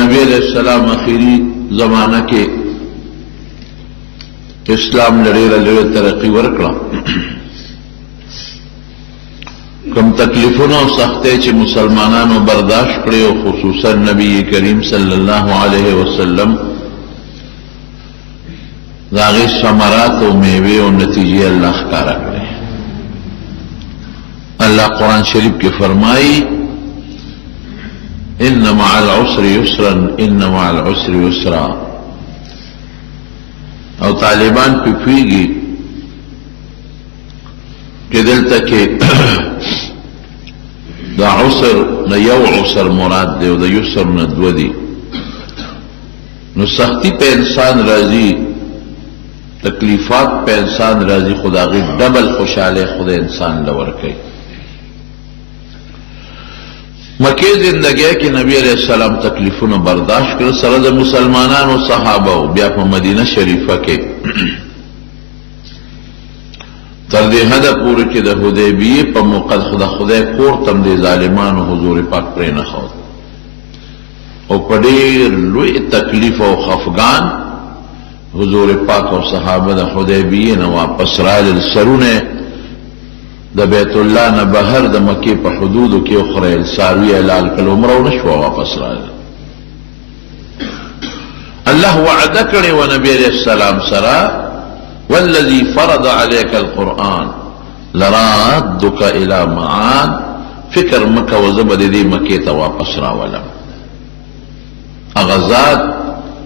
نبی علیہ السلام اخیری زمانہ کے اسلام لڑے ترقی ورکڑا کم تکلیفوں سختے چ مسلمانانو برداشت کرے خصوصا نبی کریم صلی اللہ علیہ وسلم داغی ثمرات و میوے و نتیجے اللہ ښکارا کرے. اللہ قرآن شریف کے فرمائی ان مع العسر یسرا ان مع العسر یسرا. او طالبان پی پویگی کہ دلتا کہ دا عسر نہ یو عسر مراد دے و دا یسر نہ دو دی. نو سختی پہ انسان راضی تکلیفات پہ انسان راضی خدا غی ڈبل خوشحالے خدا انسان لور کئی. مکی زندگی کی نبی علیہ السلام تکلیفوں برداشت کر سرد مسلمانان و صحابہ بیا پا مدینہ شریفہ کے تردی حد پوری کی دا حدیبیہ پا موقع خدا کور تم دے ظالمان و حضور پاک پر نخواد او پا دیر لوی تکلیف و خفگان حضور پاک و صحابہ دا حدیبیہ نہ واپس رال سرونے دا بیت اللہ نہ بہر دا مکی پا حدود کی اخرى ساروی علال کل عمرہ و نشوہ واپس رال. اللہ وعدہ کرے و نبی علیہ السلام سرا والذی فرض علیک القرآن لرادک الى معاد فکر مکہ و زبد دی مکی تا واپس راولم. اغزاد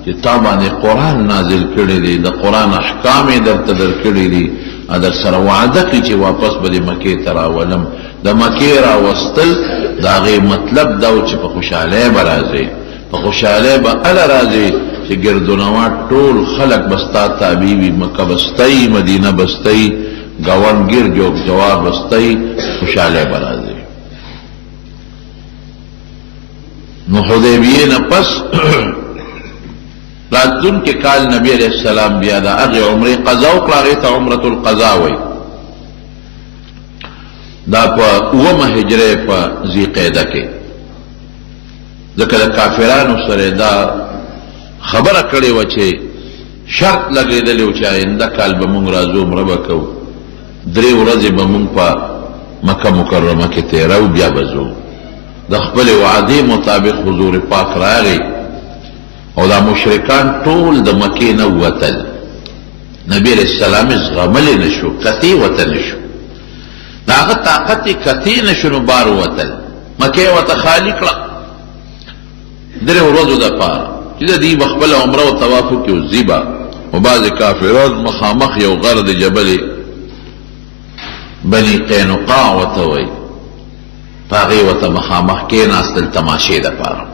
کہ تابان قرآن نازل کردی دی دا قرآن احکام در تدر کردی دی ادر سر وعدہ کی چی واپس بدی مکی تراولم. دا مکی راوستل دا غی مطلب داو چی پا خوشحالے برازی پا خوشحالے با علا رازی چی گردونوات طول خلق بستا تابیوی مکہ بستئی مدینہ بستئی گوان گر جو جواب بستئی خوشحالے برازی. نو حدیبیہ نپس راتون کے کال نبی علیہ السلام بیادا اغی عمر قضا اقراغیتا عمرت القضا وی دا پا اوم حجرے پا زی قیدہ کے ذکر کافرانو سر دا خبر کڑے وچے شرط لگے دلے وچا اندہ کال بمونگ رازو مربکو دری ورز بمونگ پا مکہ مکرمہ کے تیرو بیا بزو دا خپل وعدی مطابق حضور پاک راغی او دا مشرکان طول دا مکی نووتل. نبی علیہ السلام ازغمل نشو کتی وطن نشو دا آغا طاقتی کتی نشو نبار وطل مکی وطا خالی کرا در روزو دا پار چیزا دی بخبل عمرہ و توافو کیو زیبا و بعض کافران مخامخ یو غرد جبل بنی قینقاع وطوئی پاغی وطا مخامخ کے ناستل تماشے دا پارا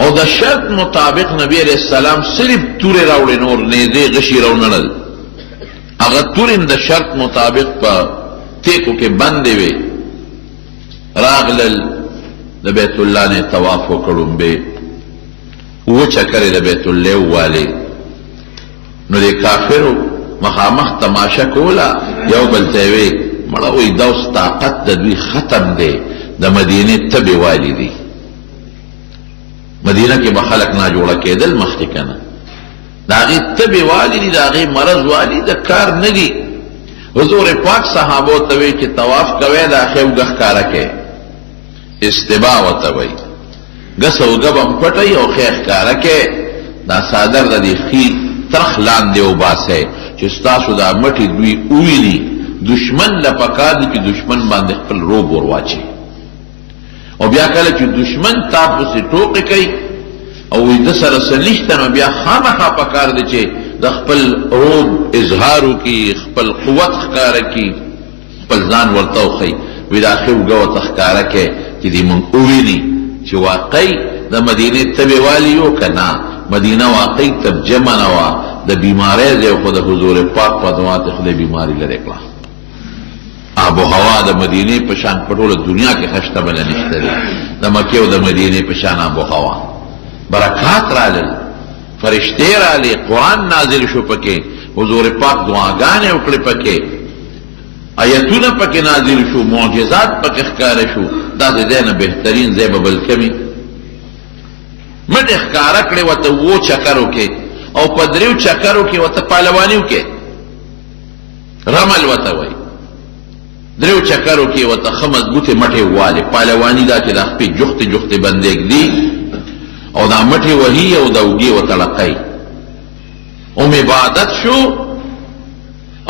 او دا شرط مطابق نبی علیہ السلام صرف توری راوڑی نور نیزے غشی رو نرد اگر تورین دا شرط مطابق پا تیکو کے بندے وے راغلل دا بیت اللہ نے توافو کرن بے وہ چکر دا بیت اللہ والے نو دے کافرو مخامخ تماشا کولا یو بلتاوے مڑاوی دوس طاقت دا دوی ختم دے دا مدینی تب والی دی. مدینہ کے بخلق نہ جوڑا کے دل مختی کنا داغی طب والی دی داغی مرض والی دا کار نگی. حضور پاک صحابو توی چی طواف کوئے دا خیو گخ کارا کے استباع و توی گسو گبم پٹی او خیخ کارا کے دا سادر دا دی خی ترخ لان دے و باس ہے چی ستاسو دا مٹی دوی اوی دی دشمن لپکار دی کی دشمن باندے خپل رو بورواچی او بیا کله چې دشمن تاسو سے ټوکې کوي او د سره سلیشتن بیا خامخا پکار دی چې د خپل روب اظهار کی خپل قوت ښکار کی خپل ځان ورته خي وی دا خو غو تخکار کې چې دې مونږ اوویني چې واقعي د مدینه تبوالی یو کنا مدینه واقعي ترجمه نوا د بیماری زو خو د حضور پاک په دعات خدای بیماری لري کړه. آب و ہوا دا مدینه پشان پټول دنیا کې خشته بل نشته دی. د مکه او د مدینه پشان آب و هوا برکات رالل فرشتے رالی قرآن نازل شو پکې حضور پاک دعاګانې وکړې پکې آیتونه پکې نازل شو معجزات پکې ښکار شو دا د دې نه بهترین ځای به بل کمي مټې ښکاره کړې ورته اوو چکرو کې او په دریو چکرو کې ورته پهلواني وکړې رمل ورته وایي دریو چکرو کې ورته ښه مضبوطې مټې والې پهلواني دا چې دا خپې جوختې جوختې بندې ږدي او دا مټې وهي او دا اوږې ورته لقی عبادت شو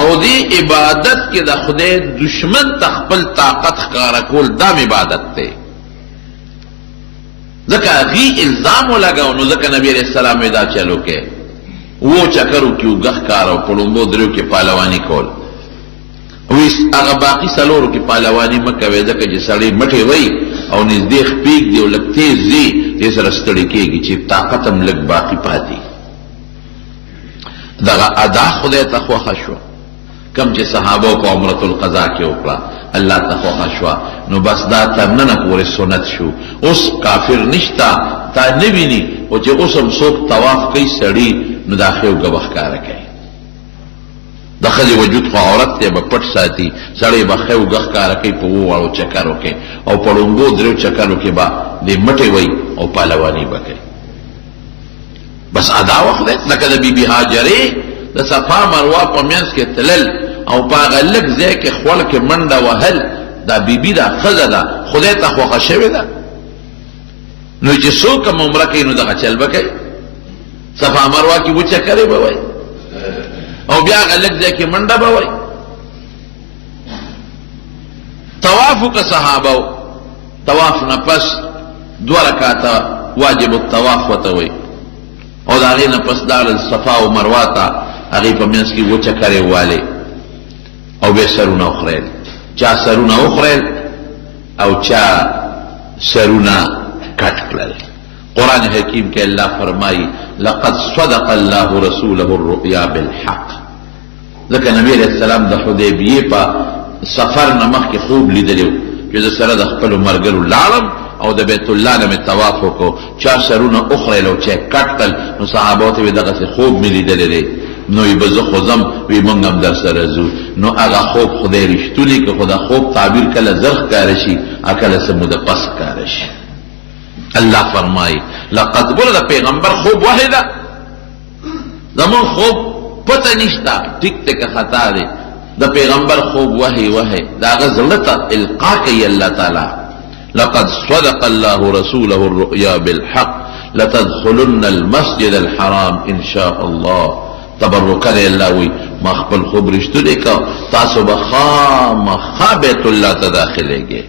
او دې عبادت کې د خدای دشمن ته خپل طاقت ښکاره کول دام عبادت دی ځکه هغې الزام ولګاو نو ځکه نبي علیه السلام یې دا چلو کې اوو چکرو کې اوږه ښکاره او په لومبو دریو کې پهلواني کول هغه باقي څلورو کې پهلواني مه کوئ ځکه چې سړی مټې وایي او نږدې خپېږ دي او لږ تیز ځي دې سره ستړي کېږي چې طاقت هم لږ باقي پاتې دغه ادا خدای ته خوښه شوه کم چې صحابو په عمرة القضا کې وکړه الله ته خوښه شوه نو بس دا تر ننه پورې سنت شو اوس کافر نشته تا نه ویني او چې اوس هم څوک طواف کوي سړي نو دا ښې اوږه به ښکاره کوي د ښځې وجود خو عورت دی به پټ ساتي سړی به ښې اوږه ښکاره کوي په اوو واړو چکرو کې او په ړومبو دریو چکرو کې به دې مټې وایي او پهلواني به کوي بس ادا وخت دی لکه د بیبي هاجرې د صفا مروه په منځ کې تلل او په هغه لږ ځای کې خوړ کې منډه وهل دا بیبي دا ښځه ده خدای ته خوښه شوې ده نو چې څوک هم عمره کوي نو دغه چل به کوي صفا مروه کې وچکرې به وایي او بیا هغه لږ ځای کې منډه به وایي طواف وکړه صحابو طواف نه پس 2 رکعاته واجب الطواف ورته وایي او د هغې نه پس لاړل صفا او مروه ته هغې په منځ کې وچکرې والې او بیا سرونه وخریل چا سرونه وخریل او چا سرونه کټ کړل قرآن حکیم کې الله فرمایي لقد صدق الله رسوله الرؤيا بالحق ځکه نبی علیه السلام د حدیبیې په سفر نه مخکې خوب لیدلی و چې زه سره د خپلو ملګرو لاړم او د بیت الله نه مې طواف وکړو چا سرونه وخریل او چا یې کټ کړل نو صحابو ته وایي دغسې خوب مې لیدلی دی نو وی به زه خو ځم وی موږ هم در سره ځو نو هغه خوب خدای رښتونی که خو د خوب تعبیر کله زر ښکاره شي کله څه موده پس ښکاره شي الله فرمایي لقد ګوره د پیغمبر خوب وحی ده زمون خوب پته نشته ټیک ته که خطا دی د پیغمبر خوب وحی د هغه زړه ته القا کوي الله تعالی لقد صدق الله رسوله الرؤيا بالحق لتدخلن المسجد الحرام ان شاء الله تبرک دی الله وی ما خپل خوب رښتونی که تاسو به خامخا بیت الله ته داخلیږئ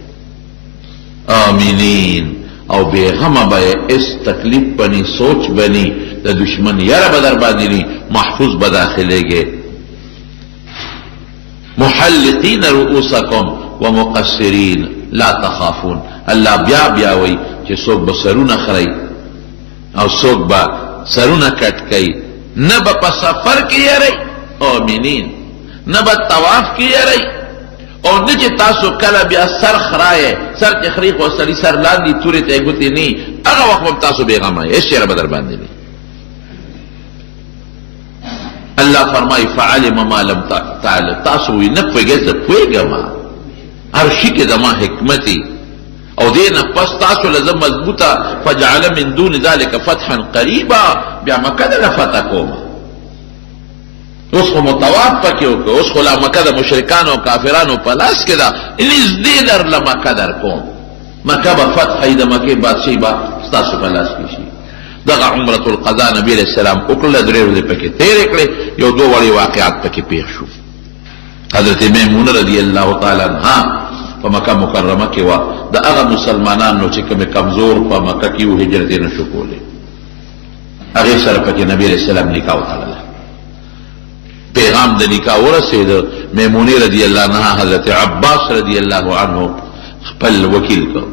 آمینین او بېغمه به اس تکلیف بنی سوچ بنی د دشمن یره به در باندې نی محفوظ به داخلیږئ محلقین رؤوسکم ومقصرین لا تخافون الله بیا وی چې څوک به سرونه خرئ او څوک به سرونه کټ کوي نه به په سفر کې یری آمینین نه به طواف کې یری او نه چې تاسو کله بیا سر خرایې سر چې خري خو سړي سر لاندې تورې ته یې ګوتې نه هغه وخت به تاسو بېغمه یې هېڅ چېره به در باندې نه الله فرمایي فعلم ما لم تعلم تاسو وایي نه پوهېږئ زه پوهېږم هر شي کې زما حکمتي او دې نه پس تاسو له زه مضبوطه فجعل من دون ذلك فتحا قریبا بیا مکه دله فتح کوم اوس خو مطواف پکې وکړه اوس خو لا مکه د مشرکانو او کافرانو په لاس کې ده نږدې درله مکه در کوم مکه به فتح د مکې بادشاهي به ستاسو په لاس کې شي دغه عمرة القضا نبي علیه السلام وکړله 3 ورځې پکې تېرې کړې یو 2 وړې واقعات پکې پیښ شو حضرت میمونه رضی الله تعالی عنها په مکه مکرمه کې وه د هغه مسلمانانو چې کومې کمزور په مکه کې وو هجرت یې نشو کولی هغې سره پکې نبي علیه السلام نکاح وتړله پیغام د نکاح ورسېده میمونې رضی الله عنها حضرت عباس رضی الله عنه خپل وکیل کړ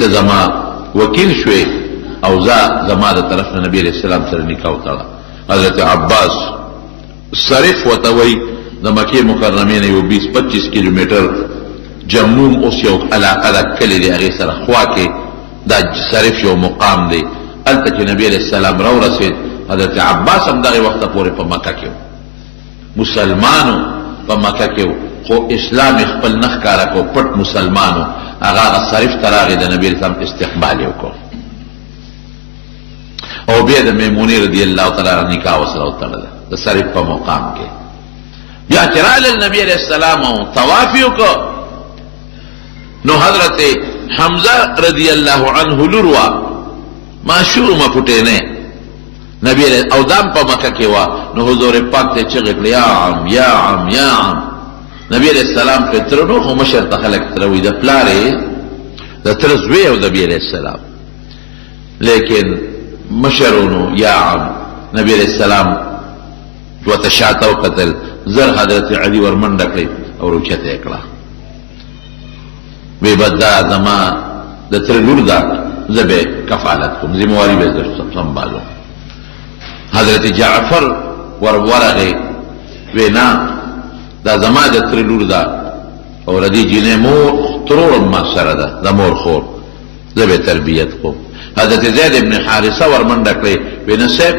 ته زما وکیل شوې او زما د طرف نه نبي علیه السلام سره نکاح وتړه حضرت عباس صرف ورته وایي د مکې مکرمې نه یو 20-25 کیلومیټر جموم اوس یو علاقه ده کلی دی هغې سره خوا کې دا صرف یو مقام دی هلته چې نبي علیه السلام راورسېد حضرت عباس هم دغې وخته پورې په مکه کې مسلمانو په مکه کې خو اسلام خپل نه ښکاره کو پټ مسلمانو هغه صرف ته راغی، د نبي اسلام استقبال یې وکړو او بیا د میمونې رضی الله تعالی عنها نکاح ورسره وتړله د صرف په مقام کې. بیا چې راغلل نبي علیه السلام او طواف یې وکړ نو حضرت حمزه رضی الله عنه لور وه، ماشومه پټینه نبی او دام په مکه کې وه. نو حضور پاک ته چغې کړې یا عم یا عم یا عم. نبی علیہ السلام په تر نو خو مشر ته خلک تر وي د پلارې د تر زوی او د نبی علیہ السلام، لیکن مشرونو یا عم. نبی علیہ السلام دوته شاته وکتل، زر حضرت علی ورمنډه کړې او روچته یې کړه. وی بدا زما د تر لور دا زه به کفالت کوم، ذمہواری به زه سنبالو. حضرت جعفر ورغی وی نه دا زما د تر لور ده او ردی جینې مور ترورم ما سره ده د مور خور، زه به تربیت کوم. حضرت زید ابن حارثه ورمنډه کړې وی نه صاحب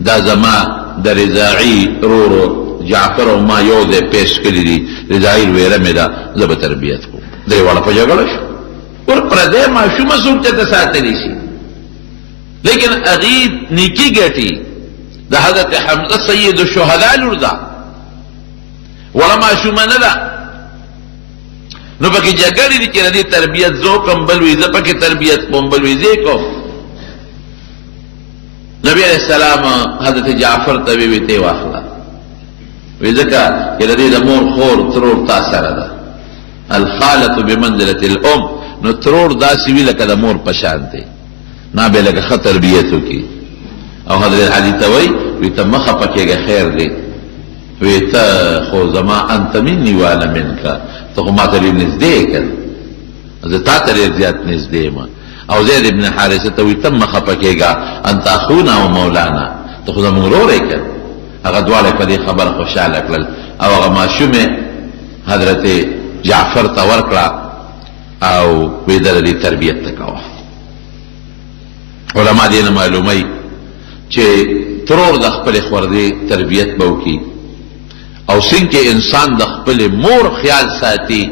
دا زما د رضاعي رورو جعفر او ما یو ځای پیش کړي دي، رضاعي ویره مې ده، زه به تربیت کوم. درې واړه په جګړه شو. ور پردی ماشومه څوک ته ساتلی شي، لیکن هغې نیکي ګټي. د حضرت حمزه سید الشهدا لور ده، وړه ماشومه نه ده. نو پکې جګړې دي چې د دې تربیت زه کوم، بل وي زه پکې تربیت کوم، بل وي زه کوم. نبی علیہ السلام حضرت جعفر ته وی ته واخله، وی ځکه چې د دې د مور خور ترور تا سره ده، الخالة بمنزلة الام. نو ترور داسې وي لکه د مور په شان دی، نه به لکه ښه تربیت وکړي. او حضرت علي ته وی ته مه خفه کېږه، خیر دی. وی ته خو زما انت مني وانا منکه، ته خو ما ته ډېر نږدې یې که نه، زه تا ته ډېر زیات نږدې یم. او زید ابن حارثه ته وی ته مه خفه کېږه، انت اخونا و مولانا، ته خو زموږ ورور یې که نه. هغه دواړه په دې خبره خوشحاله کړل او هغه ماشومې حضرت جعفر ته ورکړه او وی د دې تربیت ته کوه. علما دې نه معلوموي چې ترور د خپلې خوردې تربیت به وکړي او څنګه انسان د خپلې مور خیال ساتي،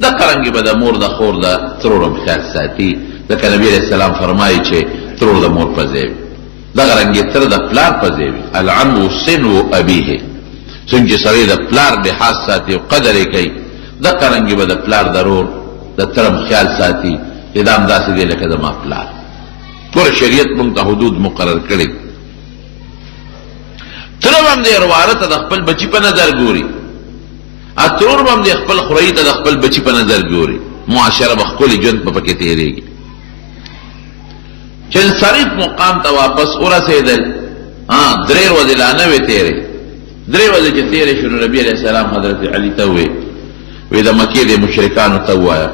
دغه رنګې به د مور د خور د ترور هم خیال ساتي. ځکه نبي علیه السلام فرمایي چې ترور د مور په ځای وي، دغه رنګې تر د پلار په ځای وي. العم سنو ابیه، څنګه سړی د پلار لحاظ ساتي او قدر یې کوي، دغه رنګې به د پلار ضرور د ترم خیال ساتي چې دا هم داسې دی لکه زما پلار. ټول شریعت موږ ته حدود مقرر کړي. ترور هم د ورواره ته د خپل بچي په نظر ګوري، ترور هم د خپل خورۍ ته د خپل بچي په نظر ګوري. معاشره به ښکلي ژوند په پکې تېرېږي. چې انصریف مقام ته واپس ورسېدل، درې ورځې لا نه وې تېرې. درې ورځې چې تېرې شو نو نبي علیه السلام حضرت علي ته وی د مکې د مشرکانو ته ووایه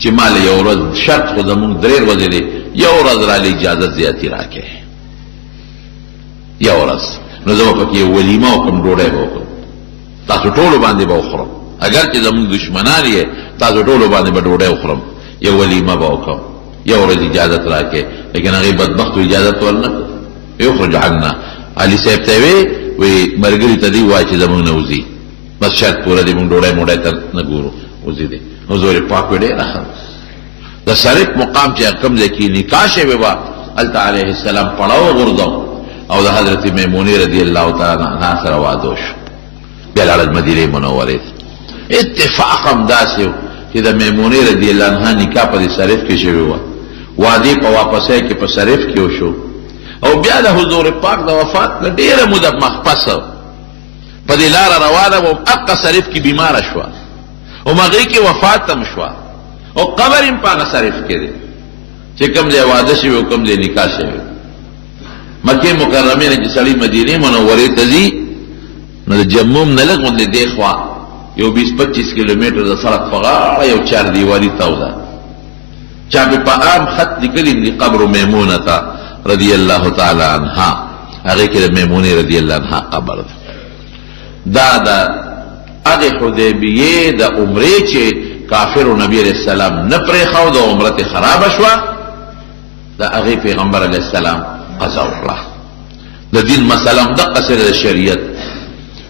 چې ما له یو ورځ شرط خو زمونږ درې ورځې دی، یو ورځ راله اجازه زیاتې راکړې، یو ورځ. نو زه به پکې ولیمه وکړم، ډوډۍ به وکړم، تاسو ټولو باندې به وخورم، اگر چې زمونږ دشمنان یې تاسو ټولو باندې به ډوډۍ وخورم، یو ولیمه به وکړم، یو ورځ اجازت راکړې. لیکن هغې بدبختو اجازت ورنه کړ. یخرج عنا. علي صاحب ته وی ملګري ته دې ووایه چې زمونږ نه وځي، بس شرط پوره دی، مونږ ډوډۍ موډۍ ته نه ګورو، وځي دی. حضور پاک وی ډېره ښه د صرف مقام چې کوم ځای کې نکاح شوې وه، هلته علیه السلام پړاو غورځو او د حضرت میمونې رضی الله تعالی عنها سره واده شو. بیا لاړل مدینې منورې ته. اتفاق هم داسې و چې د میمونې رضی الله عنها نکاح په دې صرف کې شوې وه، واده په واپسۍ کې په صرف کې وشو. او بیا د حضور پاک د وفات نه ډېره موده مخپس په دې لاره روانه وه، هغه صرف کې بیماره شوه او هغې کې وفات هم شوه او قبر هم په هغه صرف کې دی چې کوم ځای واده شوي او کوم ځای نکاح شوي. مکې مکرمې نه چې سړی مدینې منورې ته ځي نو د جموم نه لږ غوندې دې خوا یو 20-25 کیلومتر د سړک په غاړه یو چاردیوالي تاو ده، چا پې په عام خط لیکلي دي قبر میمونه رضی الله تعالی عنها، هغې کې د میمونې رضی الله عنها قبر ده. دا د هغې حدیبیې د عمرې چې کافرو نبي علیه السلام نه پرېښود او عمرت یې خرابه شوه، د هغې پیغمبر علیه السلام قضا وکړه. د دین مسله هم دقسې د شریعت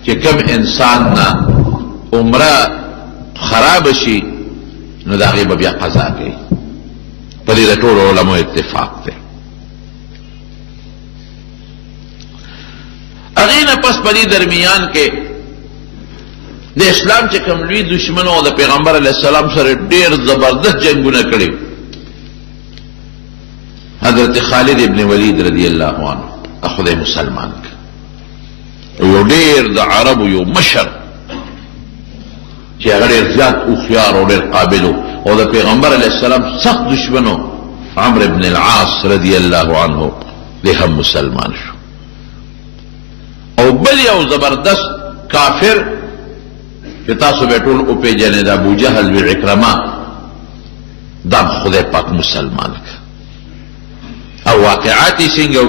چې کوم انسان نه عمره خرابه شي نو د هغې به بیا قضا کوي. په دې د ټولو علماو اتفاق دی. هغې نه پس په دې درمیان کې د اسلام چې کوم لوی دشمن او د پیغمبر علیه السلام سره ډېر زبردست جنګونه کړي. حضرت خالد ابن ولید رضی الله عنه خدای مسلمان که یو ډېر د عربو یو مشر چې هغه ډېر زیات هوښیار او ډېر قابل او د پیغمبر علیه السلام سخت دشمن و. عمرو ابن العاص رضی الله عنه دی هم مسلمان شو. او بل یو زبردست کافر چې تاسو به ټول وپېژنئ د ابوجهل و عکرمه دا خدای پاک مسلمان که. او واقعات یې څنګه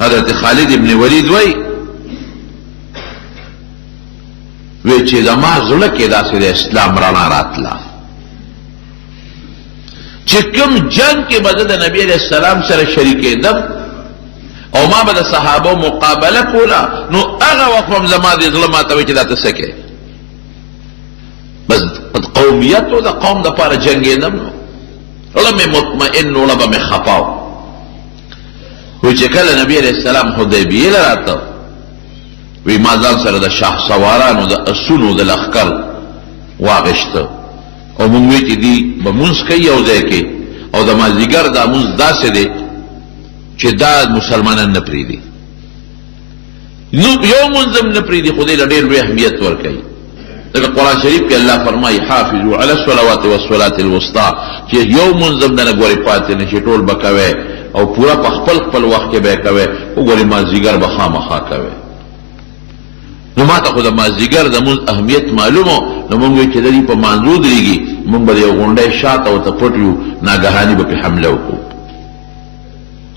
حضرت خالد ابن ولید وایي چې زما زړه کې داسې د اسلام رڼا راتله چې کوم جنگ کې به زه د نبي علیه السلام سره شریکېدم او ما به د صحابو مقابله کوله نو هغه وخت هم زما د زړه ماته وایي چې دا ته څه کوې بس قومیت و د قوم دپاره جنګېدم نو زړه مې مطمئن و زړه به مې خفا و. وایي چې کله نبي علیه السلام حدیبیې له راته وی ما ځان سره د شاه سوارانو د اسونو د لښکر واغېسته او مونږ وی چې دي به مونځ کوي یو ځای کې او د مازدیګر دا مونځ داسې دی چې دا مسلمانان نه پرېږدي. نو یو مونځ هم نه پرېږدي خو دې له ډېر لوی اهمیت ورکوي. ځکه قرآن شریف کې الله فرمایي حافظو علی الصلوات والصلاة الوسطی چې یو مونځ هم نه ګورې پاتې نه شي ټول به کوئ او پوره په خپل وخت کې به یې کوئ. وګورې مازدیګر به خامخا کوئ. نو ما ته خو د مازدیګر د مونځ اهمیت معلومو نو مونږ وایي چې د دې په مانځو درېږي مونږ به د یو غونډی شاته ورته پټ یو ناګهاني به پرې حمله وکړو.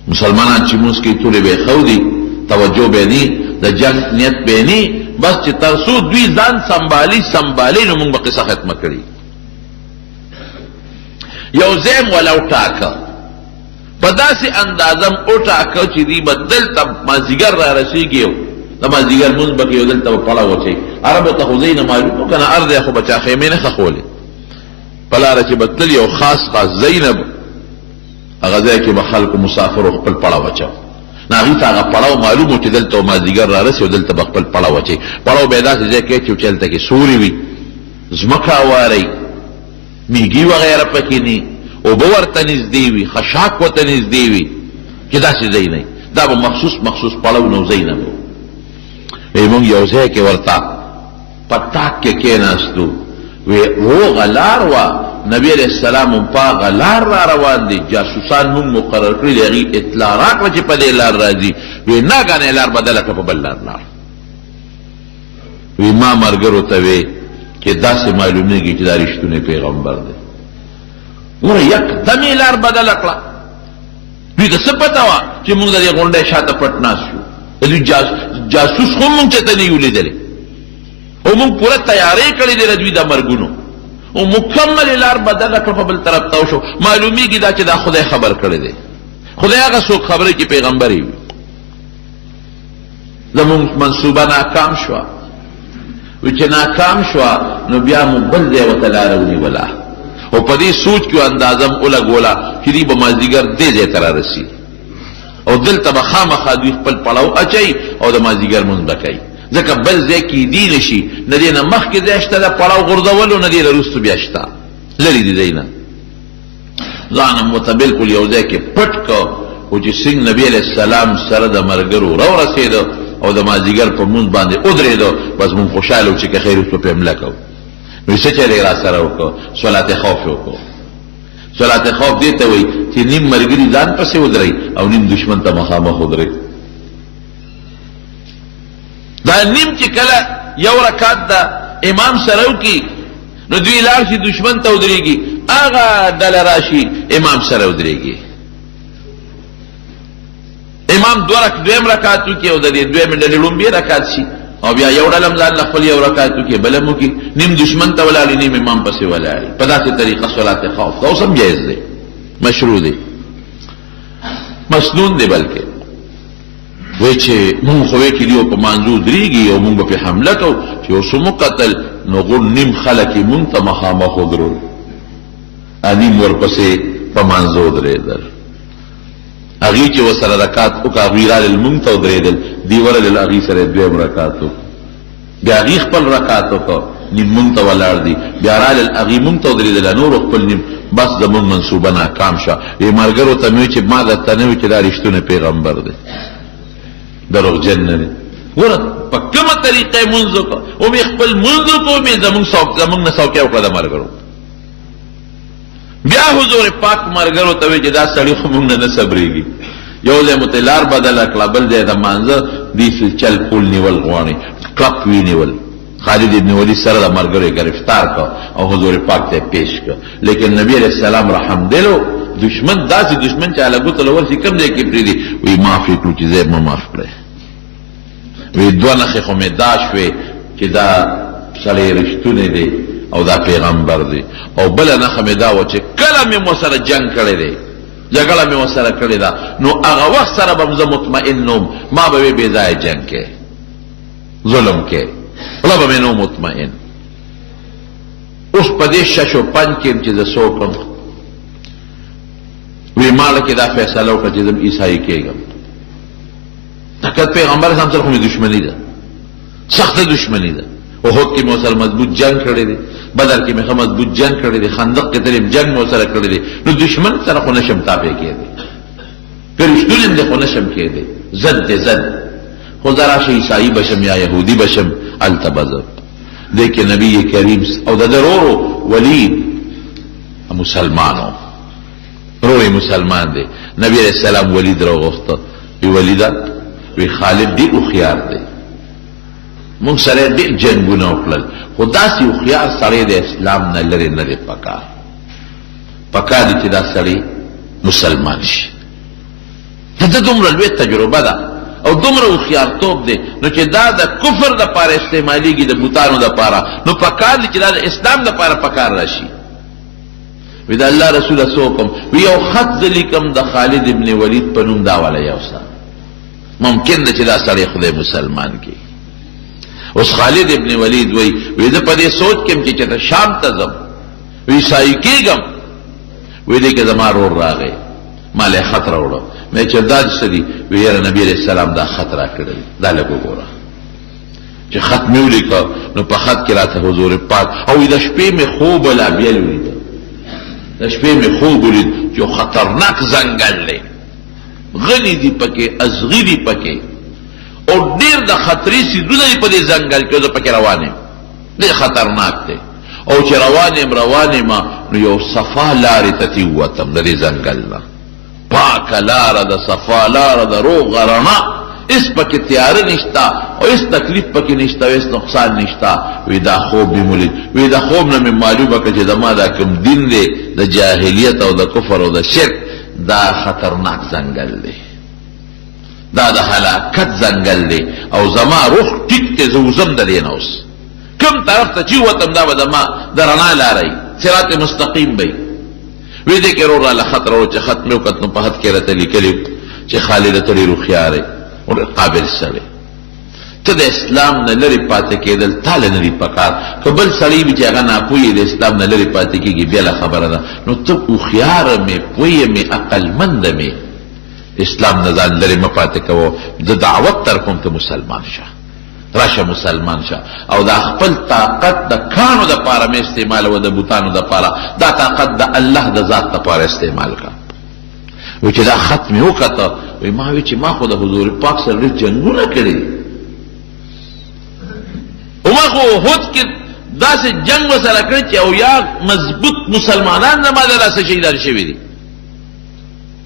مسلمانان چې مونځ کوي ټولې به یې ښودي توجه به یې ني د جنګ نیت به یې ني بس چې تر څو دوی ځان سنبالي نو مونږ به قصه ختمه کړي. یو ځای م وله وټاکه په داسې اندازه م وټاکه چې دوی به دلته مازدیګر را رسېږي د مازدیګر مونځ به کوي او دلته به پړه واچوي. عربو ته خو ځای نه معلوم و که نه هر ځای خو به چا خیمې نه ښخولې په لاره چې به تلل یو خاص ځای نه هغه ځای کې به خلکو مسافرو خپل پړه واچو. نه هغوی ته هغه پړاو معلوم و چې دلته مازدیګر را رسي او دلته به خپل پړه واچوي. پړاو به یې داسې ځای کې اچوي چې هلته کې سوري وي ځمکه هوارئ میږي وغیره پکې ني اوبه ورته نږدې وي خشاک ورته نږدې وي چې داسې ځای نه دا به مخصوص پړاو نو ځای نه و. مونږ یو ځای کې ورته په تاک کې کېناستو روغه لار وه نبي علیه السلام هم په هغه لار را روان دي جاسوسان مونږ مقرر کړي دي هغې اطلاع راکړه چې په دې لار راځي. وی ناګانې لار بدله کړه په بل لار لاړ. وی ما ملګرو ته وی چې داسې معلومېږي چې دا رښتونی پیغمبر دی. ګوره یکدم یې لار بدله کړه. دوی ته څه پته وه چې مونږ د دې غونډۍ شاته پټ ناست یو. دوی جاسوس خو مونږ چېرته نه یو لیدلی او مونږ پوره تیاری کړې دی د دوی د مرګونو او مکمل لار بدله کړه په بل طرف ته وشو. معلومیږي دا چې دا خدای خبر کړی دی. خدای هغه څوک خبروي چې پیغمبر یې وي. زمونږ منصوبه ناکام شوه. وی چې ناکام شوه نو بیا مو بل ځای ورته لاره ونیوله او په دې سوچ کې اندازه م ولګوله چې دوی به مازدیګر دې ځای ته رارسي او دلته به خامخا دوی خپل پړاو اچوي او د مازدیګر مونځ به کوي. ځکه بل ځای کې دی نه شي نه دې نه مخکې ځای شته د پړاو غورځولو نه دې له وروستو بیا شته لرې دي ځای نه. ځان هم ورته بلکل یو ځای کې پټ کړه او چې څنګه نبي علیه السلام سره د ملګرو راورسېده او د مازدیګر په مونځ باندې ودرېده بس مونږ خوشحاله وو چې که خیر وروستو پې حمله کوو. نو څه چلې را سره وکړو صلات خوف وکړو. صلات خوف دې ته وایي چې نیم ملګري ځان پسې ودرئ او نیم دشمن ته مخامخ ودرئ. دا نیم چې کله یو رکعت د امام سره وکړي نو دوی لاړ شي دشمن ته ودرېږي هغه ډله راشي امام سره ودرېږي. امام دویم رکعت وکړي او د دې دویمې ډلې لومبي رکعت شي او بیا یو ډله هم ځان له خپل یو رکعت وکړي بله هم وکړي نیم دشمن ته ولاړي نیم امام پسې ولاړي. په داسې طریقه صلات خوف دا اوس هم جایز دی مشروع دی مسنون دی. بلکې وی چې مونږ خو وی چې دیو په مانځو درېږي او مونږ به پې حمله کوو چې اوس مو قتل نو غون نیم خلک یې مونږ ته مخامخ ودرول علیم ورپسې په مانځو درېدل. هغې چې ورسره رکات وکړه هغوی رالل مونږ ته ودرېدل، دوی ورغلل هغې سره دویم رکات وکړو، بیا هغې خپل رکات وکړو، نیم مونږ ته ولاړ دي، بیا رالل هغې مونږ ته ودرېدل، نورو خپل نیم، بس زمونږ منصوبه ناکام شوه. ملګرو ته مې وایي چې ما درته نه وي چې دا رښتونی پیغمبر دی، دروغجن نه دی. ګوره په کومه طریقه یې مونځ وکړو، ومې خپل مونځ وکړو، ومې زمونږ نه څوکۍ وکړه د ملګرو. بیا حضور پاک ملګرو ته وایي چې دا سړي خو مونږ نه صبرېږي، یو ځای مو ته لار بدله کړه، بل ځای د مانځه دې چل پول نیول غواړي، کلک وینیول. خالد ابن ولید سره د ملګرو یې گرفتار کړ او حضور پاک ته پیش کړ. لیکن نبی علیہ السلام رحم دلو، دشمن داسې دشمن چې هله ګوته له ورسي کوم ځای کې پرېږدي، وایي معاف یې کړو چې ځای مه معاف کړی. وی دوه نښې خو مې دا شوې چې دا سړی رښتونی دی او دا پیغمبر دی، او بله نښه مې دا وه چې کله مې ورسره جنګ کړی دی، جګړه مې ورسره کړې ده، نو هغه وخت سره به زه مطمئن نوم، ما به وی بې ځایه جنګ کې ظلم کې، خوله به مې نو مطمئن. اوس په دې شش و پنج کې چې زه څه وکړم، وی ماله کې دا فیصله وکړه چې زه عیسایي کېږم. حقیقت پیغمبر اسلام سره خو مې دشمني ده، سخته دشمني ده. احد کې مې ورسره مضبوط جنګ کړی دی، بدر کې مې ښه مضبوط جنګ کړی دی، خندق کې تلیم جنګ مې ورسره کړی دی، نو دشمن سره خو نشم تابع کېدی، که رښتونی یم دی خو نشم کېدی، ضد دی ضد. خو زه راشه عیسایي بشم یا یهودي بشم، هلته به زه دی کې نبی کریم او د ده رورو ولید مسلمانو، رور مسلمان دی. نبی علیہ السلام ولید راوغوښته، وی ولیده، وی خالد ډېر هوښیار دی، مونږ سره ډېر جنګونه وکړل، خو داسې هوښیار سړی د اسلام نه لرې نه دی پکار، پکار دی چې دا سړی مسلمان شي. د ده دومره لوی تجربه ده او دومره هوښیارتوب دی، نو چې دا د کفر دپاره استعمالیږي د بوتانو دپاره، نو پکار دی چې دا د اسلام دپاره پکار راشي. وی د الله رسوله څه وکړم، وی یو خط زه لیکم د خالد ابن ولید په نوم دا والا یو څه، ممکن ده چې دا سړی خدای مسلمان کی. اوس خالد ابن ولید وی زه په دې سوچ کې یم چې چېرته شام ته ځم، وی عیسایي کېږم. وی دی که زما رور راغی، ما له خط راوړه، مې چې دا څه دي، وی یاره نبي علیہ السلام دا خط را کړی، دا لږ وګوره. چې خط مې ولیکه نو په خط کې راته حضور پاک، او د شپې مې خوب الابیل ولیده، د شپې مې خوب ولید چې خطرناک ځنګل دی، غنی دی پکې، ازغي دی پکې، او ډیر د خطرې سیدونه دی په دې ځنګل کې، زه پکې روان یم، ډېر خطرناک دی. او چې روان یم نو یو صفا لارې ته تې ووتم د دې ځنګل نه، پاکه لاره د صفا لاره د روغه رڼا، هېڅ پکې تیاره نشته او هېڅ تکلیف پکې نشته او هېڅ نقصان نشته. وی دا خوب مې ولید، وی د خوب نه مې معلومه کړه چې زما دا کوم دین دی د جاهلیت او د کفر او د شرک، دا خطرناک ځنګل دی، دا د هلاکت ځنګل دی، او زما روح ټیټ دی، زه وځم د دې نه اوس کوم طرف ته چې ووتم دا به زما د رڼا لاره وي، صراط مستقیم به وي. وی دې کې رور راله خط راوړه چې خط مې وکت، نو په خط کې راته لیکلي چې خالد ته ډېر هوښیار یې او ډېر قابل سړی، ته د اسلام نه لرې پاتې کېدل تاله نه دي پکار، که بل سړی وي چې هغه ناپوهه د اسلام نه لرې پاتې کېږي بېله خبره ده، نو ته هوښیاره مې، پوهه مې، عقلمنده مې، اسلام نه ځان لرې مه پاتې کوه، د دعوت در کوم ته مسلمان شه، راشه مسلمان شه، او دا خپل طاقت د کانو دپاره مې استعمالوه، د بوتانو دپاره، دا طاقت د الله د ذات دپاره استعمال کړه. وی چې دا خط مې وکته، وی ما وی چې ما خو د حضور پاک سره ډېر جنګونه کړي، او ما خو احد کې داسې جنګ ورسره کړی چې او یا مضبوط مسلمانان زما د لاسه شهیدان شوي دي،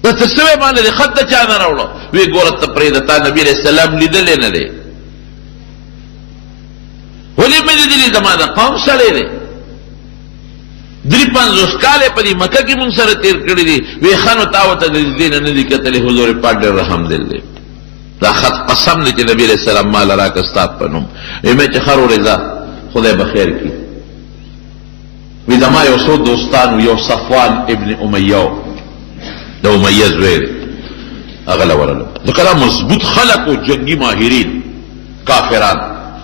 دا څه سوی باندې دی، خط د چا نه راوړه؟ وی ګوره ته پرېږده، تا نبي علیه السلام لیدلی نه دی. ولې مې لیدلي؟ زما د قوم سړی دی، 53 کاله په دې مکه کې مونږ سره تېر کړي دي. وی ښه نو تا ورته د دې نه دي کتلې، حضور پاک ډېر رحمدل دی، دا خط قسم دی چې نبي علیه السلام ما له راکړه ستا په نوم. وی مې چې ښه وروړې ځه، خدای به خیر کړي. وی زما یو څو دوستان و، یو صفوان ابن امیه و، د امیه زوی دی، هغه له ورغلم، ځکه دا مضبوط خلک و، جنګي ماهرین کافران.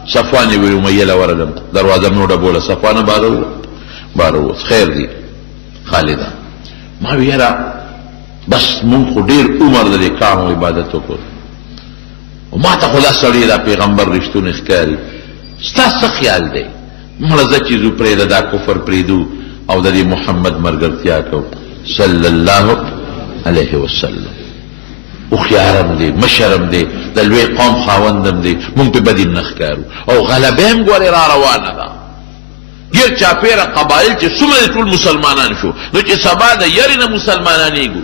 صفوان ابن امیه له ورغلم، دروازه مې وډبوله، صفوانه باره ووت، خیر دی، خالده ما وی یاره بس مونږ خو ډېر عمر د دې کام او عبادت وکړو او ما ته خو دا سړی دا پیغمبر رښتونی ښکاري ستا څه خیال دی مړه زه چې ځو پرېږده دا کفر پرېږدو او د دې محمد ملګرتیا کوو صلی الله علیه وسلم هوښیارم دی مشرم دی د لوی قوم خاوندم دی مونږ پې بدیم نه ښکارو او غلبه هم ګورې را روانه ده ګیر چاپېره قبایل چې څومره ټول مسلمانان شو نو چې سبا د یرې نه مسلمانانېږو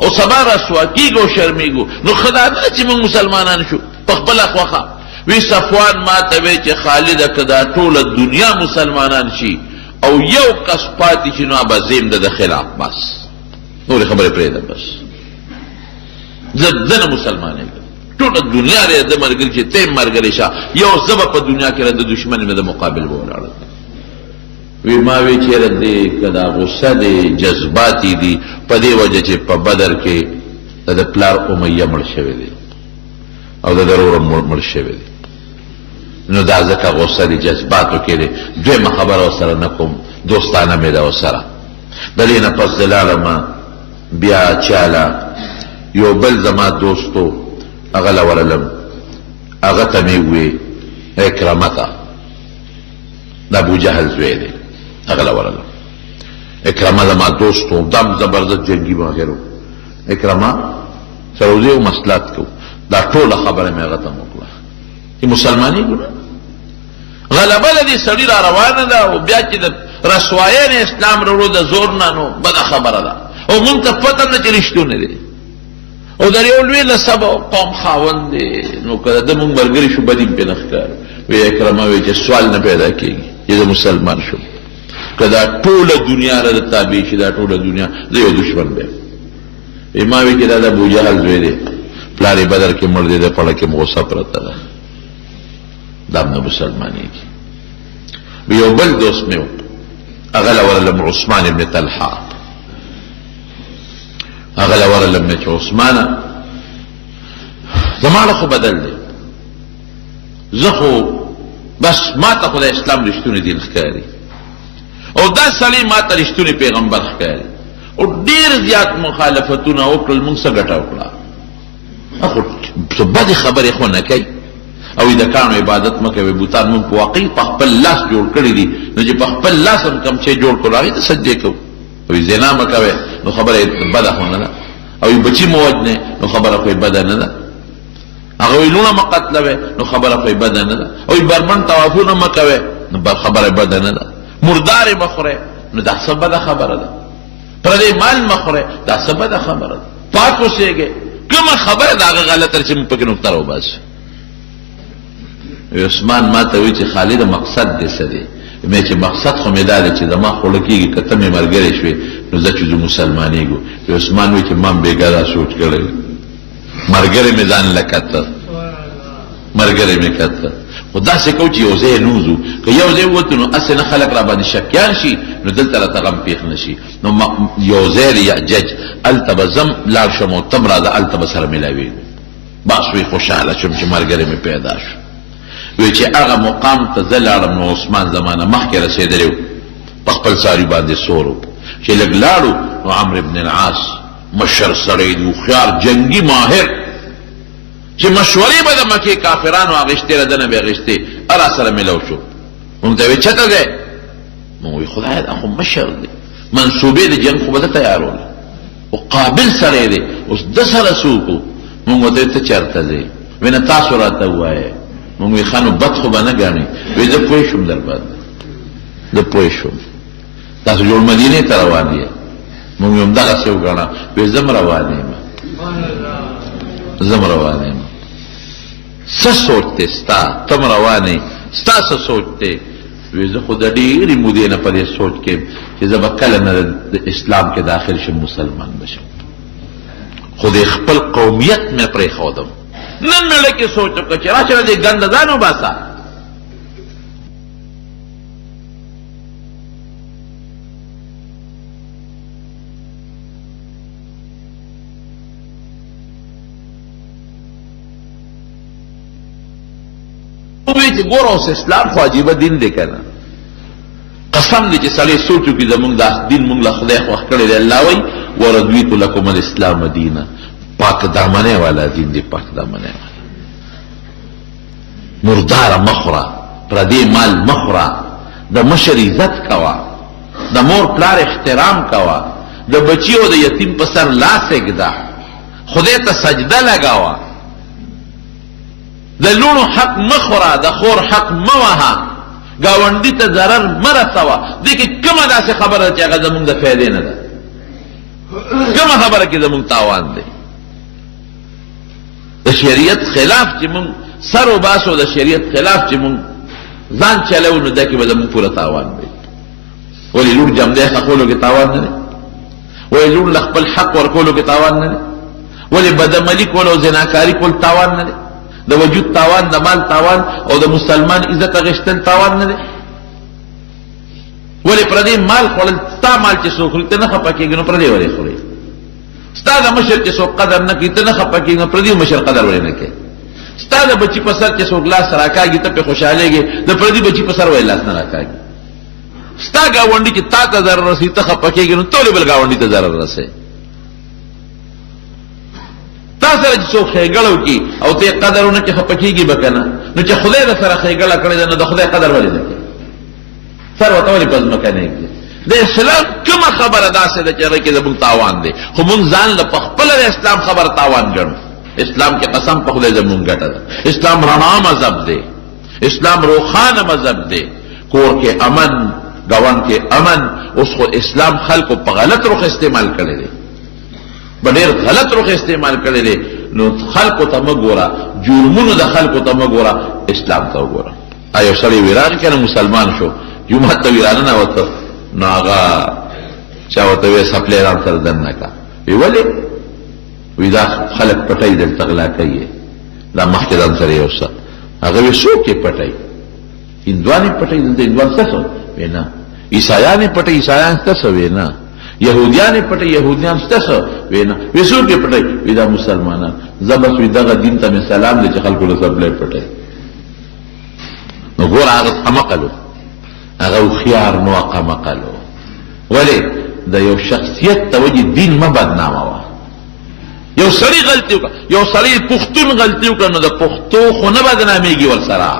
او سبا رسوا کېږو او شرمېږو نو ښه دا نه چې مونږ مسلمانان شو په خپله خوښه وی صفوان ما ته وی چې خالده که دا ټوله دنیا مسلمانان شي او یو کس پاتې شي نو به زیم د خلاف بس نورې خبرې پرېږده بس زه نه مسلمانېږم ټوله دنیا دی د ملګري چې ته یې ملګری شه یو زه به په دنیا کې د دشمن مې د مقابل به ولاړم وی ما وی چېرې دی که دا غصه دی جذباتي دي په دې وجه چې په بدر کې د پلار امیه مړ شوی دی او د ضرور مړ شوی دی نو دا ځکه غصه دی جذباتو کې دی دویمه خبره ورسره نه کوم دوستانه مې ده ورسره د دې نه پس دلالمه بیا چاله یو بل زما دوستو هغه له ورلم هغه ته مې ووې اکرمه ته د ابوجهل زوی دی هغه له ورلم اکرمه زما دوستو دم زبردست جنګي ماهر و اکرمه سره وځې او مصلحت کوو دا ټوله خبره مې هغه ته وکړه چې مسلمانېږو نه غلبه له دې سړي را روانه ده او بیا چې د رسوایۍ نه اسلام راوړو د زور نه نو بده خبره ده او مونږ ته پته نه چې رښتونه دی او د یو لوی نسب او قوم خاوند دی نو که د مونږ ملګري شو بدي پې نه ښکاري وی اکرمه وی چې سوال نه پیدا کېږي چې زه مسلمان شم که دا ټوله دنیا را د تابع شي دا ټوله دنیا زه یو دشمن بیم وی ما وی چې دا د ابوجهل زوی دی پلار یې بدر کې مړ دی د پړه کې غصه پرته ده دا هم نه مسلمانېږي یو بل دوست مې و هغه له ورلم عثمان ابن طلحه هغه له ورلم چې عثمانه زما له خو بدل دی زه خو بس ما ته خو د اسلام رښتونی دین ښکاري او دا سړی ما ته رښتونی پیغمبر ښکاري او ډېر زیات مخالفتونه وکړل مونږ څه ګټه وکړه خو بدې خبرې خو نه کوي او د کانو عبادت مه کوئ بوتان مونږ په واقعي په خپل لاس جوړ کړي دي نو چې په خپل لاس هم کوم شی جوړ کړو هغې ته سجدې کوو او زنا مه کوئ نو خبره یې بده خو نه ده او بچي مه وجنې نو خبره خو یې بده نه ده هغه وی لونه مه قتلوئ نو خبره خو یې بده نه ده او بربند طوافونه مه کوئ نو خبره یې بده نه ده مردارې مه خورئ نو دا څه بده خبره ده پردی مال مه خورئ دا څه بده خبره ده پاک اوسېږئ کومه خبره د هغه غلطه چې موږ پکې نقطه راوباسو عثمان ما ته وی چې خالد مقصد دې څه دی مې چې مقصد خو مې دا دی چې زما خوله کېږي که ته مې ملګری شوې نو زه چې زه مسلمانېږو عثمان وی چې ما هم بېګا دا سوچ کړی ملګری مې ځان له کته ملګری مې کته خو داسې کوو چې یو ځای نه وځو که یو ځای ووتو نو هسې نه خلک را باندې شکیان شي نو دلته راته غم پېښ نه شي نو یو ځای یعجج هلته به ځم لاړ شم او تم راځه هلته به سره میلاوېږو بس وی خوشحاله شم چې ملګری مې پیدا شو وی چې هغه مقام ته زه لاړم نو عثمان زمانه مخکې رسېدلی و په خپل ساري باندې سور و چې لږ لاړو نو عمرو بن العاص مشر سړی دی هوښیار جنګي ماهر چې مشورې به د مکې کافرانو اخېستې له ده نه به اخېستې را سره میلو شو مونږ ته وی چته دی مونږ وی خدایه دا خو مشر دی منصوبې د جنګ خو به ده تیارول او قابل سړی دی اوس ده سره څوک و مونږ ورته ته چېرته ځې وی نه تاسو راته ووایئ مونږ وی ښه نو بد خو به نه ګڼئ وی زه پوه شوم در بد زه پوه شوم تاسو جوړ مدینې ته روان یې مونږ وی همدغسې وګڼه وی زه م روان یم زه م روان یم څه سوچ دی ستا ته م روان یې ستا څه سوچ دی وی زه خو د ډېرې مودې نه په دې سوچ کې چې زه به کله نه د اسلام کې داخل شم مسلمان بشم خو د خپل قومیت مې پرېښودم نن مې لکه سوچ وکړه چې راشه له دې ګنده ځان وباسه وی چې ګوره اوس اسلام خو عجیبه دین دی که نه قسم دی چې سړی سوچو کې زمونږ دا دین مونږ له خدای خوښ کړی دی. الله وایي ورضیت لکم الاسلام دینا، پاک دامنه والا دین دی، پاک دامنه والا. مردار مخورا، پردی مال مخورا، د مشر عزت کوا، د مور پلار احترام کوا، د بچی او د یتیم په سر لاس اګدا، خدای ته سجده لگاوا، د لونو حق مخورا، د خور حق موها، گاونډي ته ضرر مرسوا. دې کې کومه داسې خبره چې هغه زمونږ د فایدې نه ده؟ کومه خبره کې زمونږ تاوان دی؟ د شریعت خلاف چې مونږ سر و باسو، د شریعت خلاف چې مونږ ځان چلو، نو دا کې به زمونږ پوره تاوان دی. ولې لور جمدی خپلو کې تاوان نه دی؟ ولې لور له خپل حق ورکولو کې تاوان نه دی؟ ولې بدعملي کول او زناکاري کول تاوان نه دی؟ د وجود تاوان، د مال تاوان او د مسلمان عزت اغشتل تاوان نه دی؟ ولې پردی مال خوړل، ستا مال چې څوک خوري ته نه خفه کېږي، نو پردی ولې خوري؟ ستا د مشر چې څوک قدر نه کوي ته نه خفه کېږي، نو پردی مشر قدر ولې نه کوي؟ ستا د بچی په سر چې څوک لاس راکاږي ته پې خوشحالېږي، د پردي بچی په سر ولې لاس نه راکاږي؟ ستا ګاونډي چې تا ته ضرر رسي ته خفه کېږي، نو ته ولې بل ګاونډي ته ضرر رسوي؟ تا سره چې څوک ښېګړه وکړي او ته یې قدر ونه کړې خفه کېږي به که نه؟ نو چې خدای در سره ښېګړه کړې ده، نو د خدای قدر ولې نه کوي؟ سر ورته ولې په ځمکه نه ږدي؟ د اسلام کومه خبره داسې ده چې هغه کې زموږ تاوان دی؟ خو مونږ ځان له په خپله د اسلام خبره تاوان ګڼو. اسلام کې قسم په خدای زموږ ګټه ده. اسلام رڼا مذهب دی، اسلام روښانه مذهب دی. کور کې امن، ګاونډ کې امن. اوس خو اسلام خلکو په غلط رخ استعمال کړی دی، په ډېر غلط رخ استعمال کړی دی. نو خلکو ته مه ګوره، جرمونو د خلکو ته مه ګوره، اسلام ته وګوره. یو سړی ویران کنه مسلمان شو، جومات ته ویرانه نه وته، نو هغه چا ورته وی سپلی ران سره دننه کا. وی ولې؟ وی دا خلک پټی دلته غلا کوي، دا مخکې ځان سره یو څه. هغه وی څوک یې پټی؟ هندوان یې پټی دلته؟ هندوان څه څه؟ وی نه. عیسایان یې پټی؟ عیسایان څه څه؟ وی نه. یهودیان یې پټی؟ یهودیان څه څه؟ وی نه. وی څوک یې پټی؟ وی دا مسلمانان. زه بس وی دغه دین ته مې سلام دی چې خلکو له سپلی پټی. نو ګوره هغه قمقل و، هغه هوښیار نو قمقل و. ولې؟ د یو شخصیت ته وجې دین مه بدنامه وه. یو سړی غلطي وکړه، یو سړی پښتون غلطي وکړه، نو د پښتو خو نه بدنامېږي ورسره.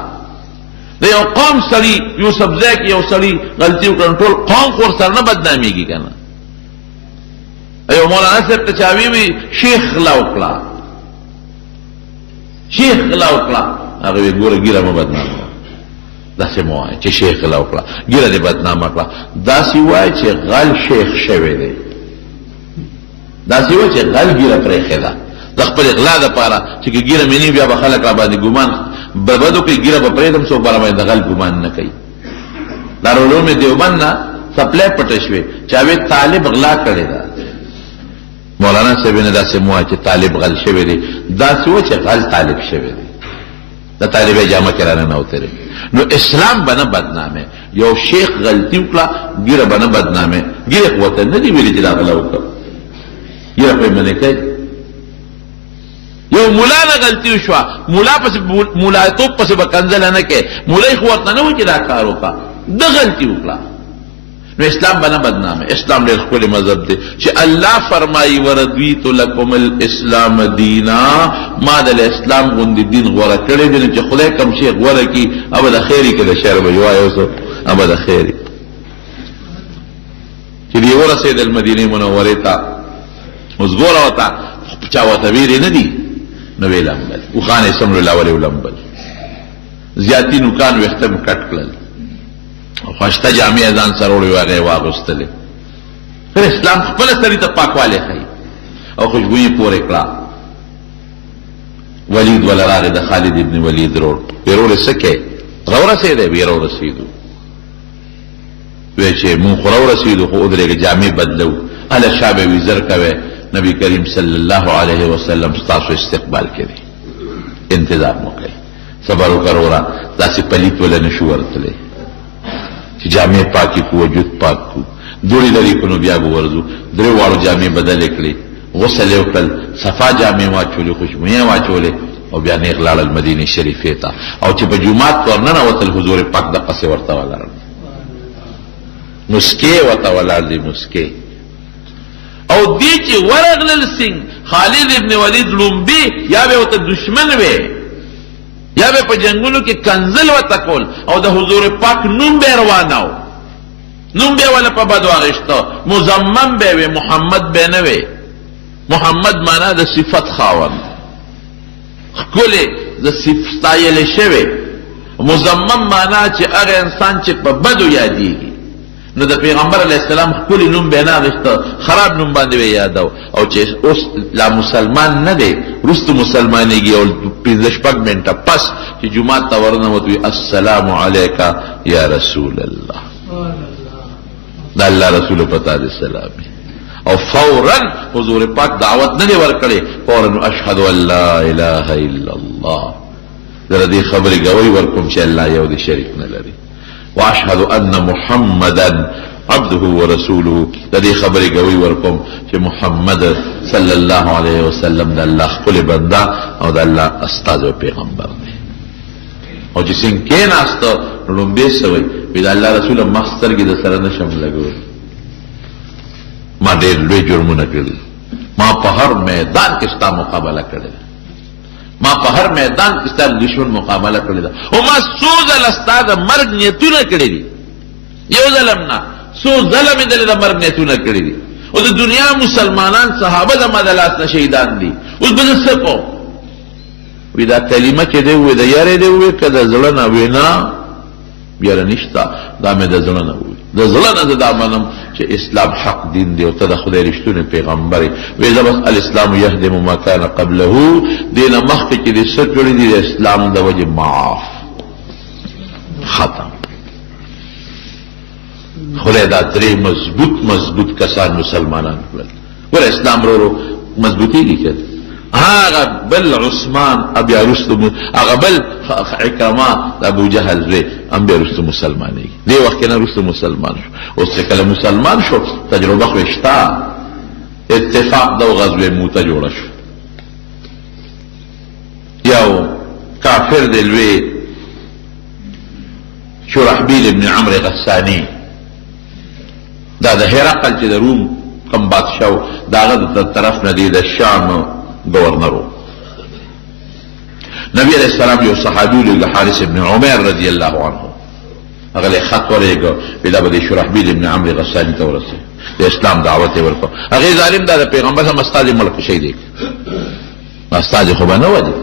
د یو قوم سړي یوسفزی کې یو سړي غلطي وکړه، نو ټول قوم خو ورسره نه بدنامېږي که نه؟ یو مولانا صاحب ته چا وی شیخ غلا وکړه، شیخ غلا وکړه. هغه وی ګوره ګیره مه بدنامه، داسې مه وایه چې شیخ غلا وکړه، ګیره دې بدنامه کړه. داسې وایه چې غل شیخ شوی دی، داسې وایه چې غل ګیره پرېښې ده د خپل اغلا دپاره، چې که ګیره مې نه بیا به خلک را باندې ګمان بربد وکړي، ګیره به پرېږدم څوک به را باندې د غل ګمان نه کوي. دارالعلوم دیوبند نه سپلی پټه شوې چې هغې طالب غلا کړې ده. مولانا صاحب نه داسې مه وایه چې طالب غل شوی دی، داسې وایه چې غل طالب شوی دی، د طالبې جامه کې را ننوتلی. نو اسلام به نه بدنامه. یو شیخ غلطي وکړه، ګیره به نه بدنامه. ګیره خو ورته نه دي ویلي چې دا غلا وکړه، ګیره خو یې منې کوي. یو ملا نه غلطي وشوه، ملا پسې ملایتوب پسې به کنځله نه کوي، مولای خو ورته نه وایي چې دا کار وکړه، ده غلطي وکړه. نو اسلام به نه بدنامه. اسلام ډېر ښکلی مذهب دی چې الله فرمایي ورضیت لکم الاسلام دینا، ما د اسلام غوندې دین غوره کړی دی. نو چې خدای کوم شی غوره کړي، ابه د خیري کې د شر به وایي، اوس ابه د خیري. چې دی ورسېدل مدینې منورې ته، اوس ګوره ورته چا ورته ویلې نه دي، نو ویې لمبل، اوښان یې څومره لاولې ولمبل، زیاتي نوکان ویښته مې کټ کړل، خوشته جامې ځان سره وړې هغه یې واغوستلې. خیر اسلام خپله سړي ته پاکوالی ښیي او خوشبویي پورې کړه. ولید ولا راغی، د خالد ابن ولید روړ، ویې وروړې څه کوې؟ راورسېدی؟ ویې راورسېدو. وی چې مونږ خو راورسېدو، خو ودرېږه جامې بدلو. هله شا به وي زر کوی، نبی کریم صلی الله علیه وسلم ستاسو استقبال کوي، انتظار مو کوي. صبر وکړه وروره، داسې پلیت وله نه شو ورتلی چې جامې پاکې کو، وجود پاک کو، دوړې لرې کو، نو بیا به ورځو. درې واړو جامې بدلې کړې، غسل یې وکړل، صفا جامې واچولې، خوشبویې واچولې، او بیا نیغ لاړل مدینې شریفې ته. او چې په جومات ورننوتل، حضور پاک دقسې ورته ولاړل. مسکې ورته ولاړ دي مسکې. او دی چې ورغلل سنگ خالد ابن ولید لومبي یا به ورته دشمن وي یا به په جنگونو کې کنزل ورته کول او د حضور پاک نوم به رواناو، نوم به ولا په بدو اغشتو، مزمم به وي، محمد به نه وي. محمد معنا د صفت خاوند خکل د صفتایل شوی، مزمم معنا چې هغه انسان چې په بدو یادېږي. نو د پیغمبر علیه السلام خپل نوم به نه اغشته، خراب نوم باندې یادو. او چې اوس لا مسلمان نه دی، وروسته مسلمانېږي او 15 منټه پس چې جمعه ته ورنوت وي السلام علیک یا رسول الله، دا الله رسول پتا دې سلام، او فوراً حضور پاک دعوت نه دی ورکړي، فوراً اشهد ان لا اله الا الله، در دې خبرې گواہی ورکوم چې الله یو دی شریک نه لري، واشهد ان محمدا عبده ورسوله، د دې خبرې گواہی ورکوم چې محمد صلی الله علیه وسلم د الله خپل بنده او د الله استاد او پیغمبر دی. او چې څنګه کېناسته نو لومبې سوی وي د الله رسول مخستر کې د سره نشم لګول، ما ډېر لوی جرمونه کړي، ما په هر میدان کې ستا مقابله کړې ده، ما په هر میدان کې ستا دشمن مقابله کړې ده، او ما څو ځله ستا د مرګ نیتونه کړي دي، یو ځل نه څو ځله مې د مرګ نیتونه کړي دي، او د دنیا مسلمانان صحابه زما د لاس نه شهیدان دي. اوس به زه څه کوم؟ وی دا کلمه چې دی وی د یارې دی وی که د زړه نه وی نه یاره نشته، دا مې د زړه نه وی، د زړه نه زه دا منم چې اسلام حق دین دی او ته د خدای رښتونی پیغمبر یې. وی زه بس الاسلام یهدم ما کان قبله، دې نه مخکې چې دې څه کړي دي د اسلام د وجې معاف ختم. خدای دا درې مضبوط کسان مسلمانان کړل. ګوره اسلام ورو مضبوطېږي که هغه بل عثمان بیا وروسته هغه بل عکرمه د ابو جهل زوی هم بیا وروسته مسلمانېږي. دې وخت کې نه وروسته مسلمان شو. اوس چې کله مسلمان شو تجربه خو یې شته، اتفاق د غزوې موته جوړه شو. یو کافر دی لوی شرحبیل ابن عمرو غسانی، دا د هرقل چې د روم کم بادشاه د هغه د طرف نه دی د شام گورنرو. نبی علیہ السلام یو صحابي له حارث ابن عمر رضی الله عنه هغه له خط ورېګو پیدا به شرحبیل ابن عمرو غسانی ته ورسه د اسلام دعوت ورکو. هغه ظالم دا د پیغمبر هم استاد ملک شي دی، استاد خو نه ودی،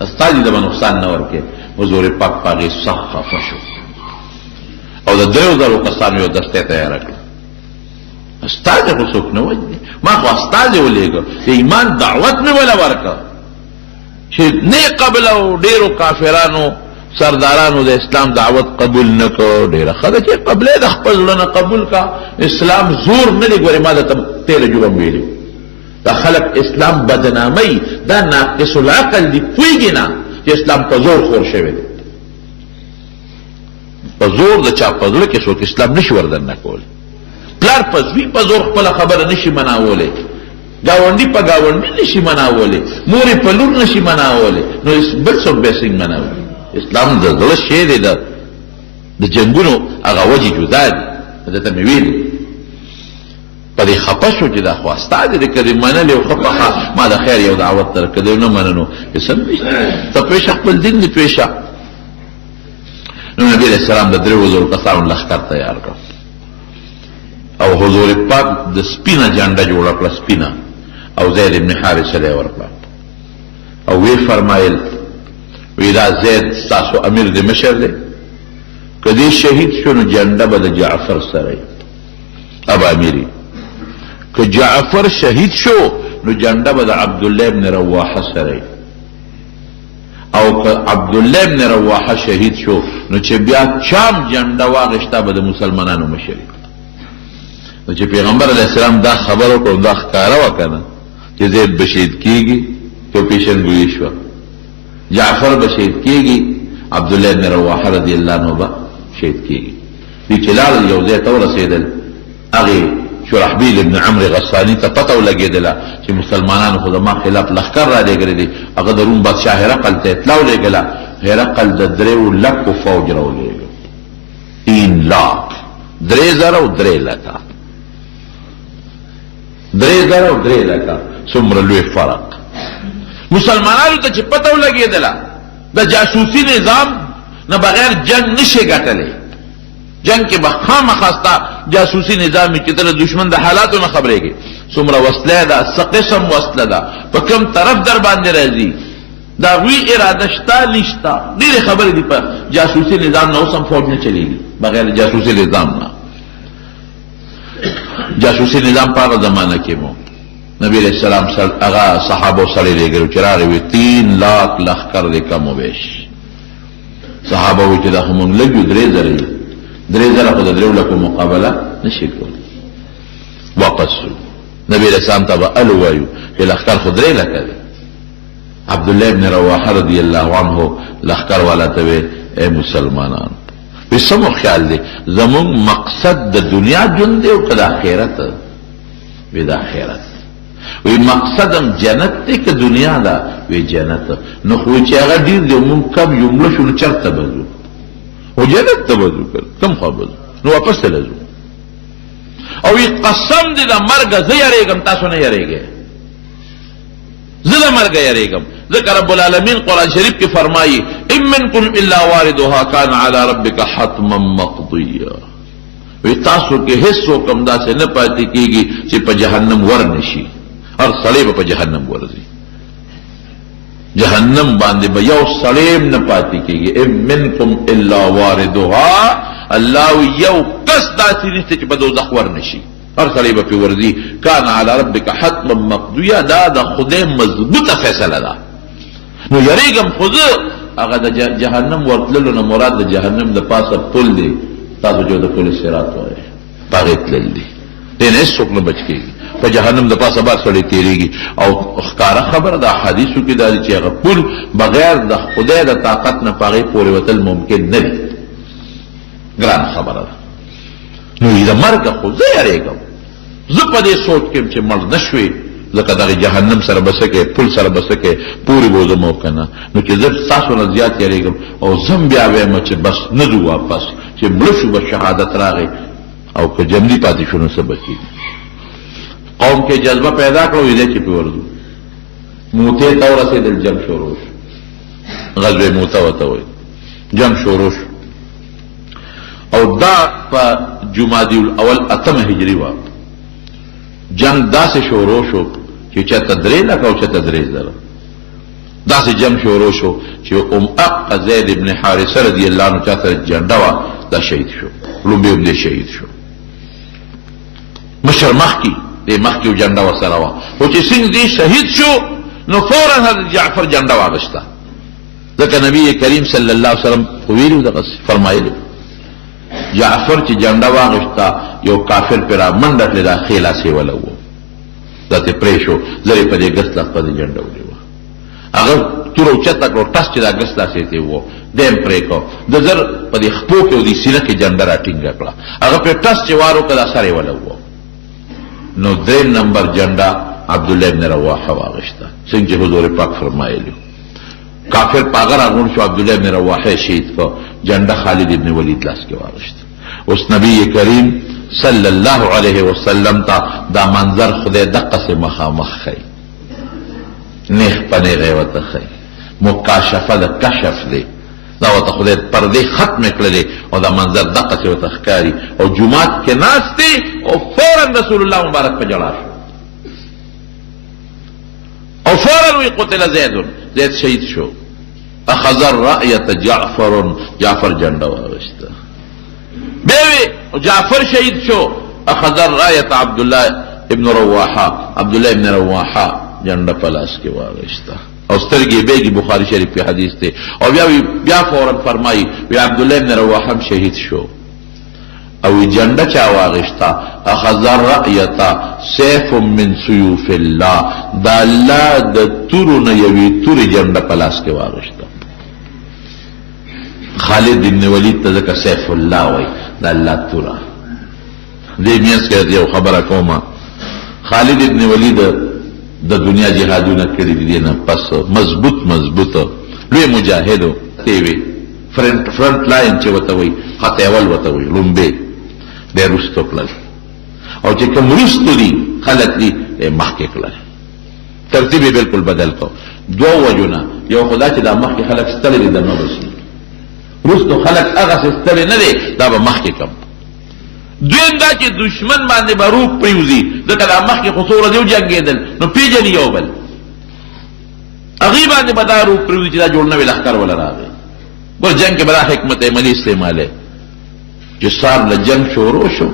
استاد د نقصان نه ورکه. حضور پاک پاغي صح خفه شو او د درو درو کسانو یو دسته تیار کړ. استاد خو څوک نه وجدي، ما خو استاد ولېګو د ایمان دعوت مې ولا ورکا چې نه قبل او ډیرو کافرانو سردارانو د اسلام دعوت قبول نکړو. ډیره خدای چې قبلې د خپل نه قبول کا، اسلام زور نه دی. ګورې ما د تیل جوړم ویلي دا خلق اسلام بدنامي، دا ناقص العقل دی، پوهېږي نه چې اسلام په زور خور شوی دی. په زور د چا په زړه کې څوک اسلام نشي وردن کولی. پلار په زوی په زور خپله خبره نشي مناولی، گاونډي په گاونډي نشي مناولی، مورې په لور نشي مناولی، نو بل څوک به څنګه مناولی؟ اسلام د زړه شی دی، د جنګونو هغه وجې جدا دي. درته مې ویلي په دې خفه شو چې دا خو استاد دی، که دې منلې او خفه ما د خیر یو دعوت در که دې نه مننو سم نشته، ته پېشه خپل دین دې پېشه. نو نبی علیہ السلام د 3000 کسانو لښکر تیار کړ او حضور پاک د سپینه جنډه جوړه کړه، سپینه، او زید ابن حارثه له ورکړه او وی فرمایل وی دا زید ستاسو امیر دی، مشر دی، کدی شهید شو نو جنډه به د جعفر سره ابا امیری، که جعفر شهید شو نو جنډه به د عبدالله ابن رواحه سره، او که عبدالله ابن رواحه شهید شو نو چې بیا چام جنډه واغشته به د مسلمانانو مشري. نو چې پیغمبر علیه السلام دا خبر وکړو دا ښکاره وکنه چې زید به شهید کېږي، تو پیشنګویي شوه، جعفر به شهید کېږي، عبدالله ابن رواحه رضی الله عنه به شهید کېږي. دې چې لاړل یو ځای ته ورسېدل، هغې شرحبیل ابن عمرو غسانی ته پته ولګېدله چې مسلمانانو خو زما خلاف لښکر را لېږلی دی. هغه د روم بادشاه هرقل ته اطلاع ولېږله، هرقل د 3 لکو فوج را ولېږه، 3 لاک 3,003 3,003 څومره لوی فرق. مسلمانانو ته چې پته ولګېدله د جاسوسي نظام نه بغیر جنگ نشي ګټلی. جنگ کې به خامخا ستا جاسوسي نظام چې ته د دشمن د حالاتو نه خبرېږي، څومره وسله ده، څه قسم وسله ده، په کوم طرف در باندې راځي، دا وی اراده شته نشته، ډېرې خبرې دي. په جاسوسي نظام نه اوس هم فوج نه چلېږي بغیر جاسوسي نظام نه. جاسوسي نظام په هغه زمانه کې مو نبی علیہ السلام هغه صحابو سره لېږلو چې راغی وي 3 لاک لښکر دی کم و بیش. صحابه وایي چې دا خو مونږ لږ یو 3,000 خو د 3 لکو مقابله نشي کولی. واپس شو نبی علیہ السلام ته به الو وایو چې لښکر خو 3 لکه دی. عبدالله ابن رواحه رضی الله عنه لښکر والا ته وی اے مسلمانانو وی سمو خیال دی زمونږ مقصد د دنیا ژوند دی او که د آخرت؟ وی د آخرت. وی مقصدم جنت دی که دنیا ده؟ وی جنت. نو خو چې هغه ډېر دی مونږ کم یو مړه شو نو چېرته به ځو؟ خو جنت ته به ځو، کم خوا به ځو؟ نو واپس ته ځو. او وی قسم دی د مرګه زه یریږم تاسو نه یریږئ، زه د مرګه یریږم. ذکر رب العالمین قرآن شریف کې فرمایي ان منکم الا واردها کان علی ربک حتما مقضیا. وی تاسو کې هیڅ څوک هم داسې نه پاتې کېږي چې په جهنم ورنشي. هر سړی به په جهنم ورځي، جهنم باندې به یو سړی هم نه پاتې کېږي. ان منکم الا واردها، الله یو کس داسې نشته چې په دوزخ ورنشي، هر سړی به پې ورځي. کان علی ربک حتما مقضیا، دا د خدای مضبوطه فیصله ده. نو یریږم خو زه هغه د جهنم ورتللو نه مراد د جهنم د پاسه پل دی، تاسو جو د پل صراط وایي، په هغې تلل دي، دې نه هېڅ څوک نه بچ کېږي. په جهنم د پاسه بار سړی تېرېږي. او ښکاره خبره د احادیثو کې دا دی چې هغه پل بغیر د خدای د طاقت نه په هغې پورې وتل ممکن نه دي. ګران خبره ده. نو د مرګه خو زه یریږم، زه په دې سوچ کې چې مړ نه شوې، ځکه دغه جهنم سره به څه کوې، پل سره به څه کوې، پورې به وځم او که نه. نو چې زه ستاسو نه زیات یریږم او زم بیا وایم چې بس نه ځو واپس، چې مړه شو به شهادت راغی او که جمدي پاتې شو نو څه به کېږي. قوم کې جذبه پیدا کړه وی دی چې پې ورځو. موتې ته ورسېدل، جنګ شروع شو، غزوې موته ورته وایي، جنګ شروع شو. او دا په جمادی الاول 8 هجري وه. جنگ داسې شروع شو چې چاته 3 لکه او چاته 3,000. داسې جنگ شروع شو چې اقا زید ابن حارثه رضی الله عنه چا سره جنډه وه، دا شهید شو، لومبی هم دی شهید شو. مشر مخکې دې مخکې جنډه ورسره وه، خو چې څنګه دی شهید شو نو فورا حضرت جعفر جنډه واغېسته. ځکه نبی کریم صلی الله علیه وسلم خو ویلي دغسې فرمایلي جعفر چې جنډه واغېسته یو کافر پې را منډه کړې، دا ښې لاسې وله و، دا ترې پرې شو، لرې په دې ګس لاس په دې جنډه ونیوه. هغه توره اوچته کړو، ټس چې دا ګس لاسې ته و دی هم پرې کړو، د زر په دې خپو کې او دې سینه کې جنډه را ټینګه کړه، هغه پرې ټس چې وار وکړه دا سر یې وله و. نو 3 نمبر جنډه عبدالله ابن رواحه واغېسته، څنګه چې حضور پاک فرمایلي. کافر پاغه راغون شو، عبدالله ابن رواحه شهید کو، جنډه خالد ابن ولید لاس کې واغېسته. اوس نبی کریم صلی الله علیه وسلم ته دا منظر خدای دقسې مخامخ ښیي، نیغ په نیغې ورته ښیي، مکاشفه د کشف دی، دا ورته خدای پردې ختمې کړلې او دا منظر دقسې ورته ښکاري. او جومات کې ناست دی او فورا رسول الله مبارک په ژړا شو، او فورا وی قتل زید شهید شو. اخذ الرأیة جعفر جنډه واغېسته، بیا وی جعفر شهید شو. اخذ الرأیة عبدالله ابن رواحه جنډه په لاس کې واغېسته او سترګې بیګي، بخاري شریف کې حدیث دی. او بیا فورا فرمایي وی عبدالله ابن رواحه هم شهید شو. او جنډه چا واغېسته؟ اخذ الرأیة سیف من سیوف الله، د الله د تورو نه یوې تورې جنډه په لاس کې واغېسته. خالد ابن ولید ته ځکه سیف الله وایي، د الله توره. دې میانځ کې یو خبره کومه، خالد ابن ولید د دنیا جهادونه کړي دي نه پس مضبوط لوی مجاهد دی وی، فرنٹ لاین چې وته وي، خط اول وته وي، لومبه دی رستو کړل او چې کوم رستو دي خلک دي مخکې کړل ترتیب یې بالکل بدل کو دوه وجونه یو خدا چې دا مخکې خلک ستړي دي دنه بشي رستو خلک هغه ستړي نه دي دا به مخکې کم دویم دا چې دشمن باندې به روح پریوزي ځکه دا مخکې خو څومره دی وجنګېدل نو پیژني یو بل هغې باندې به دا روح پریوزي چې دا جوړ نوی لښکر وله راغی ګور جنګ کې به دا حکمت عملي استعمالی چې سار له جنګ شروع شو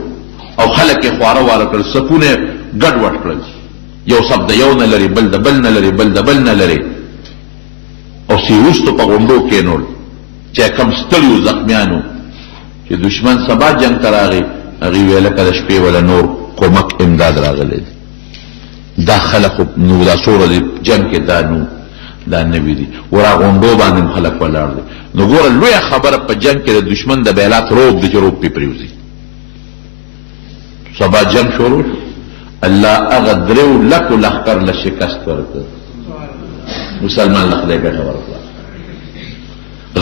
او خلک یې خواره واره کړل صفونه ګډ وډ کړل یو صف د یو نه لري بل د بل نه لري بل د بل نه لري او سیوستو په غونډو کېنول چې کم ستړي وو زخمیانو چې دشمن سبا جنګ ته راغی هغې ویل که د شپې وله نور کومک امداد راغلی دی دا خلق نو دا څومره دی جنګ کې دا نوي دي ورا غونډو باندې خلک ولاړ دي نو ګوره لویه خبره په جنګ کې د دشمن د بیلات روب دی چې روب پې پرېوځي سبا جنگ شروع شو الله هغه درېو لکو لښکر له شکست ورکړ مسلمان له خدای ګټه ورکړه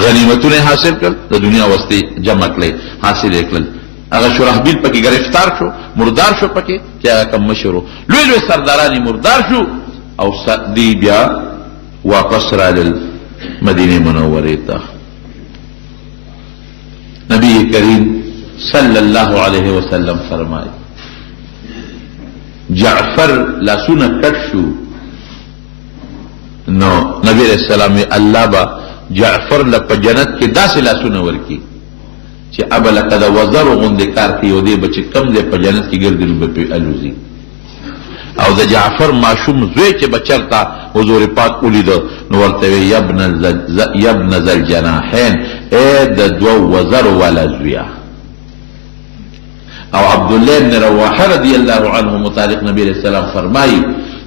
غنیمتونه حاصل کړل د دنیا وسطې جمع کړئ حاصل یې کړل هغه شرحبیل پکې گرفتار شو مردار شو پکې چې هغه کم مشر و لوی لوی سرداران یې مردار شو او دی بیا واپس رالل مدینه منورې ته نبی کریم صلی الله علیه وسلم فرمایي جعفر لاسونه کټ شو نو نبی علیہ السلام الله با جعفر له په جنت کې داسې لاسونه ورکي چې ابا لکه د وزر غوندې کار کوي او دی به چې کم دی په جنت کې ګرځي نو به پرې الوزي او د جعفر ماشوم زوی چې به چېرته حضور پاک ولیده نو ورته وی یبن ذا الجناحین ای د دوو وزرو والا زویه او عبدالله بن رواحه رضی الله عنه متعلق نبی علیہ السلام فرمایي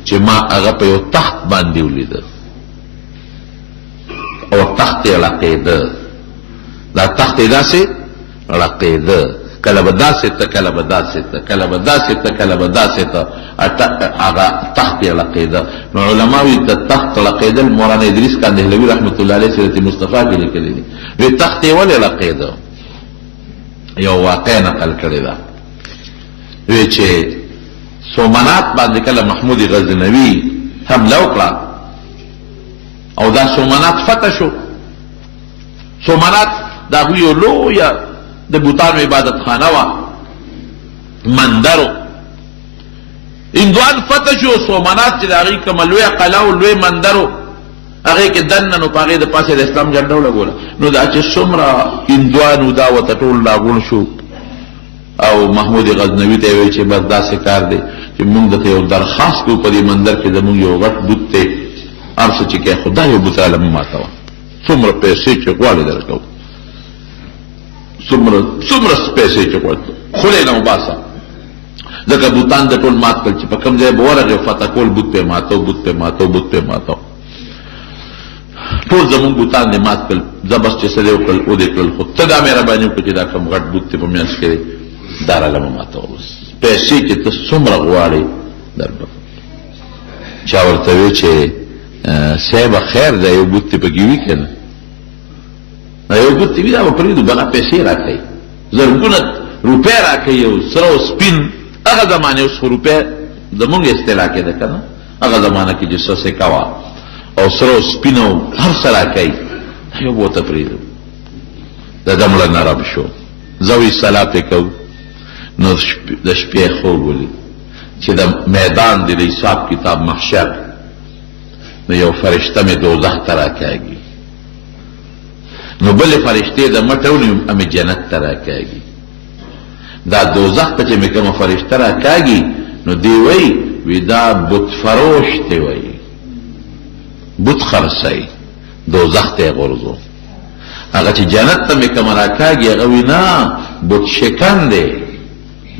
چې ما هغه په یو تخت باندې ولیده او تخت یې لقیده دا تخت یې داسې لقیده کله به داسې ته کله به داسې ته کله به داسې ته کله به داسې ته هغه تخت یې لقیده نو علما وایي د تخت لقیدل مولانا ادریس کاندهلوي رحمت الله علیه سیرت مصطفی کې لیکلي دي وایي تخت یې ولې لقیده یو واقع نقل کړې ده وی چې سومنات باندې کله محمود غزنوي حمله وکړه او دا سومنات فتح شو سومنات دا یو لویه د بوتانو عبادت خانه وه مندرو هندوان فتح شو سومنات چې د هغې کومه لویه قلعه و لوی مندرو هغې کې دننه نو په هغې د پاسه د اسلام جنډه ولګوله نو دا چې څومره هندوانو دا ورته ټول راغونډ شو او محمود غزنوي ته وی چې بس داسې کار دی چې موږ درته یو درخواست کوو په دې مندر کې زموږ یو غټ بوت دی هر څه چې کوې خو دا یو بوت راله مه ماتوه څومره پیسې چې غواړې درکوو څومره پیسې چې غواړې خولې نه وباسه ځکه بوتان د ټول مات کړل چې په کوم ځای به ورغې فتح کول بوت پې ماتو بوت پې ماتو بوت پې ماتو ټول زمونږ بوتان دې مات کړل زبس چې څه دې وکړل او دې کړل خو ته دا مهرباني وکړه چې دا کوم غټ بوت دی په منځ کې دا راله مه ماتوه پیسې چې ته څومره غواړې دربه چا ورته وی چې صاحبه خیر دی یو بوت دې پکې وي که نه یو بوت دې وي دا به پرېږدو بغه پیسې راکوي زرګونه روپۍ راکوي یو سره او سپین هغه زمانې اوس خو روپۍ زمونږ اصطلاح کې ده که نه هغه زمانه کې چې څه سکه وه او سره او سپین او هر څه راکوي یو به ورته پرېږدو د ده مړه نرم شو زه وی صلاح پې کوو نو د شپې خوب ولید چې د میدان دی د حساب کتاب محشر نو یو فرشته مې دوزخ ته راکاږي نو بلې فرشتې د مټه ونیو امې جنت ته راکاږي دا دوزخ ته چې مې کومه فرشته راکاږي نو دی وی دا بت فروش ته وی بت خرڅوي دوزخ ته یې غورځو هغه چې جنت ته مې کومه راکاږي هغه وی نه بت شکن دی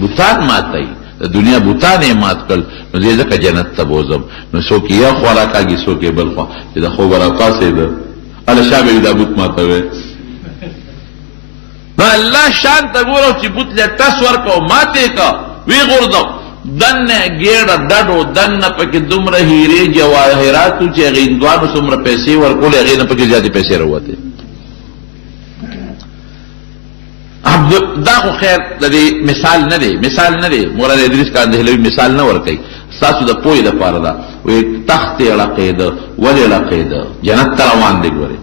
بوتان ماتای د دنیا بوتان یې مات کړل نو دې ځکه جنت ته بوځم نو څوک یې خوا راکاږي څوک یې بل خوا چې د خوبه راپاڅېده هله شا به دا بوت ماتوي نو الله شان ته ګورو چې بوت له ټس ورکو ماتې کا وی غورځو دنه ګېړه ډډو دنه پکې دومره هیرې جواهراتو چې هغې هندوانو څومره پیسې ورکولې هغې نه پکې زیاتې پیسې راوتې دا خو خیر د دې مثال نه دی مولانا ادریس کاندهلوی مثال نه ورکوي ستاسو د پوهې دپاره ده وایي تخت یې ړقېده ولې ړقېده جنت ته روان دی ګورې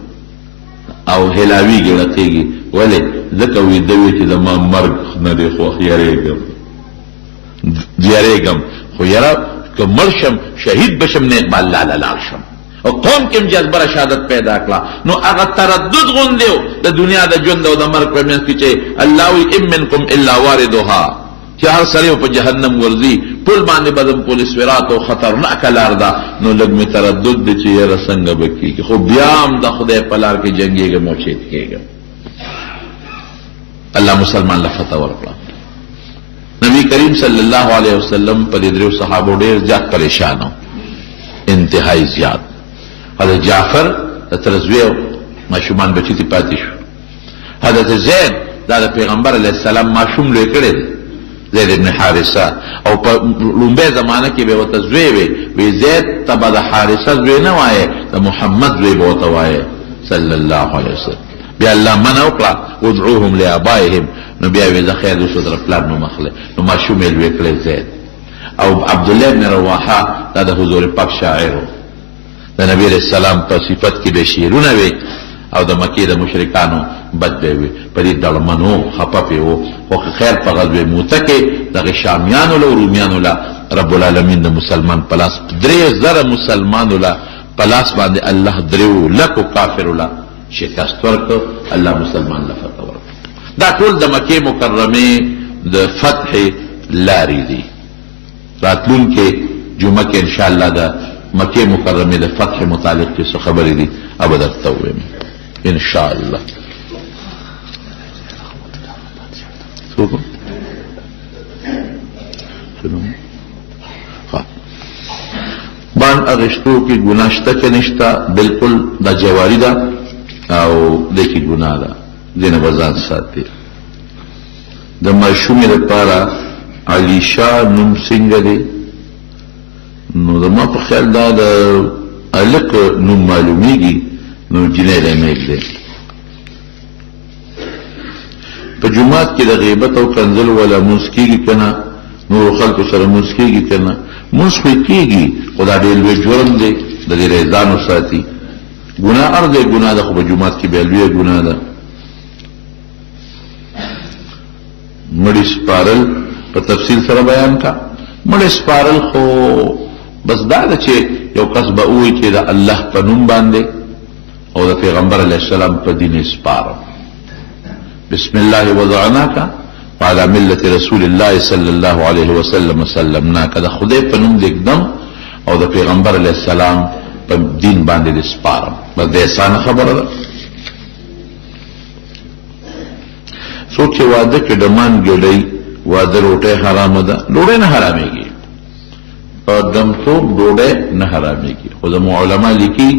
او هلاویږي ړقېږي ولې ځکه ویده وي چې زما مرګ نه دی خوښ یارېږم خو یاره که مړ شم شهید بشم نیک به الله له لاړ شم او قوم کې جذبه شهادت پیدا کړه نو هغه تردد غوندې د دنیا د ژوند او د مرګ په منځ کې چې الله وایي ان منکم الا واردها چې هر سړی په جهنم ورځي ټول باندې بدن پولیس صراط او خطرناکه لار ده نو لږ مې تردد دی چې یاره څنګه به کېږي خو بیا هم د خدای په لار کې جنګېږم او شهید کېږم الله مسلمان له فتح ورکړه نبی کریم صلی الله علیه وسلم په دې درو صحابو ډېر زیات پریشان و انتهایی زیات حضرت جعفر د ترزوی ماشومان بچی تی پاتې شو حضرت زید دا د پیغمبر علیه السلام ماشوم لوی کړی زید ابن حارثه او په لومبه زمانه کې به ورته زوی وي زید ته به د حارثه زوی نه وایي د محمد زوی به ورته وایي صلی الله علیه وسلم بیا الله منع وکړه ادعوهم لآبائهم نو بیا وی زه خیر دوستو در پلار نو مخله نو ماشوم یې لوی کړی زید او عبدالله بن رواحه دا د حضور پاک شاعر و د نبی علیہ السلام په صفت کې به شعرونه وي او د مکې د مشرکانو بد به وي په دې ډړمنو خپه پې و خو خیر په غزوې موته کې دغه شامیانو له رومیانو له رب العالمین د مسلمان په لاس 3000 مسلمانو له په لاس باندې الله 3 لکو کافرو له شکست ورکړ الله مسلمان له فتح ورکړ دا ټول د مکې مکرمې د فتح لارې دي راتلونکې جمعه کې انشاءالله د مکه مکرمه د فتح متعلق څه خبرې دي اب درته وایم ان شاء الله بان اغشتو کې ګناه شته کې نشته بالکل د جواری ده او د کې ګناه ده دینه بازار ساتي د ماشومې لپاره علی شاه نوم څنګه دی نو د ما په خیال دا د الک نوم معلومیږي نو جنې له میګ دی په جمعات کې د غیبت او کنزل ولا مسکیږي کنه نور خلکو سره مسکیږي کنه مسخ کېږي خدای دې لوی جرم دی د دې رضانو ساتي ګناه ارزه ګناه ده خو په جمعات کې به لوی ګناه ده مړی سپارل په تفصیل سره بیان کا مړی سپارل خو بس دا ده چې یو کس به وایي چې د الله په نوم باندې او د پیغمبر علیه السلام په دین سپارم بسم الله وضعناک وعلى ملة رسول الله صلی الله علیه وسلم سلمناک د خدای په نوم دګدم او د پیغمبر علیه السلام په دین باندې سپارم بس د احسان خبره ده څوک چې واده کې ډمان ګډي واده روټه حرام ده ډوډۍ نه حرامېږي او دمتوب ډوډۍ نه حرامېږي خو زموږ علما لیکي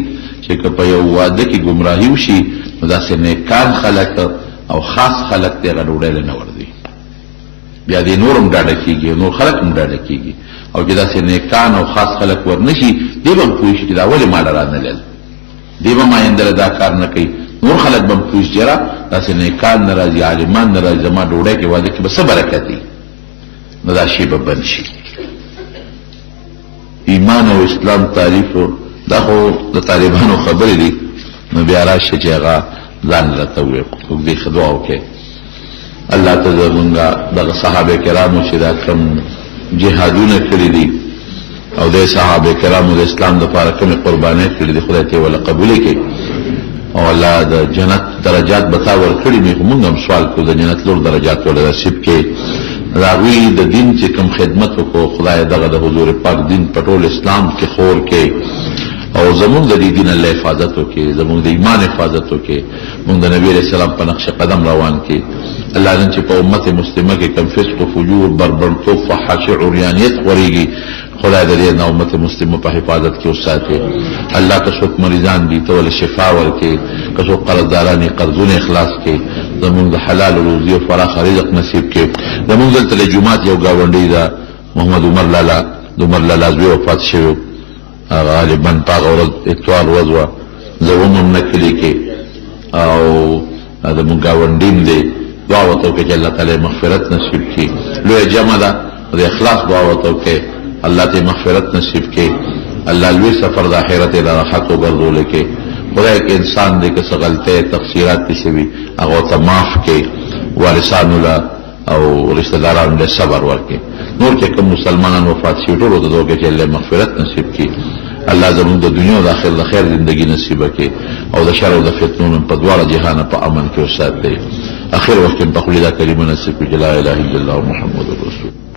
چې که په یو واده کې ګمراهي وشي نو داسې نیکان خلک او خاص خلک دې هغه ډوډۍ له نه ورځي بیا دې نور هم ډاډه کېږي نور خلک هم ډاډه کېږي او چې داسې نیکان او خاص خلک ورنشي دې به هم پوه شي چې دا ولې ما له رانلل دې به ما آینده دا کار نه کوي نور خلک به هم پوه شي جره داسې نیکان نه راځي عالمان نه راځي زما ډوډۍ کې واده کې به څه برکت وي نو دا شی به بند شي ایمان او اسلام تعریف دا خو د طالبانو خبرې دي نو بیا راشه چې هغه ځان راته ووایي موږ دې ښه دعا وکړئ الله ته زمونږ دغه صحابه کرامو چې دا کوم جهادونه کړي دي او د صحابه کرامو د اسلام دپاره کومې قربانۍ کړي دي خدای ته یې وله قبولې کړي او الله د جنت درجات به تا ورکړي مې خو موږ هم سوال کړو د جنت لوړ درجات وله نصیب کړي د هغوی د دین چې کوم خدمت وکړو خدای دغه د حضور پاک دین په ټول اسلام کې خور کړي او زمونږ د دې دین الله حفاظت وکړي زمونږ د ایمان حفاظت وکړي موږ د نبی علیه السلام په نقش قدم روان کړي الله نن چې په امت مسلمه کې کم فسق و فجور بربرتوب فحاشي عریانیت خورېږي خدای د دې نه امت مسلمه په حفاظت کې وساتي الله که څوک مریضان دي ته ولې شفا ورکړي که څوک قرضداران یې قرضونه اخلاص کړي زمونږ د حلال روزي او فراخ رزق نصیب کړي زمونږ دلته د جومات یو ګاونډی ده محمد عمر لالا د عمر لالا زوی وفات شوی غالبا په هغه ورځ اتوار ورځ وه زه هم نه کلي کې او زمونږ ګاونډي م دی دعا وته کې چې الله تعالی مغفرت نصیب کړي. لوی جمع ده د اخلاص دعا وته کې الله ته مغفرت نصیب کړي. الله لوی سفر د آخرت له حق وګرځول کې خدای کې انسان دې کې څه غلطۍ تقصیرات کې شوي هغه ته معاف کړي. وارثانو له او رشتہ دارانو له صبر ورکړي. نور چې کوم مسلمانان وفات شي ټول د دوی کې الله مغفرت نصیب کړي. الله زموږ د دنیا او د آخرت د خیر زندگی نصیب کړي او د شر او د فتنو په دواړه جهان په امن کې وساتي. اخر وخت په خپل دا کلمه نصیب کړي لا اله الا الله محمد رسول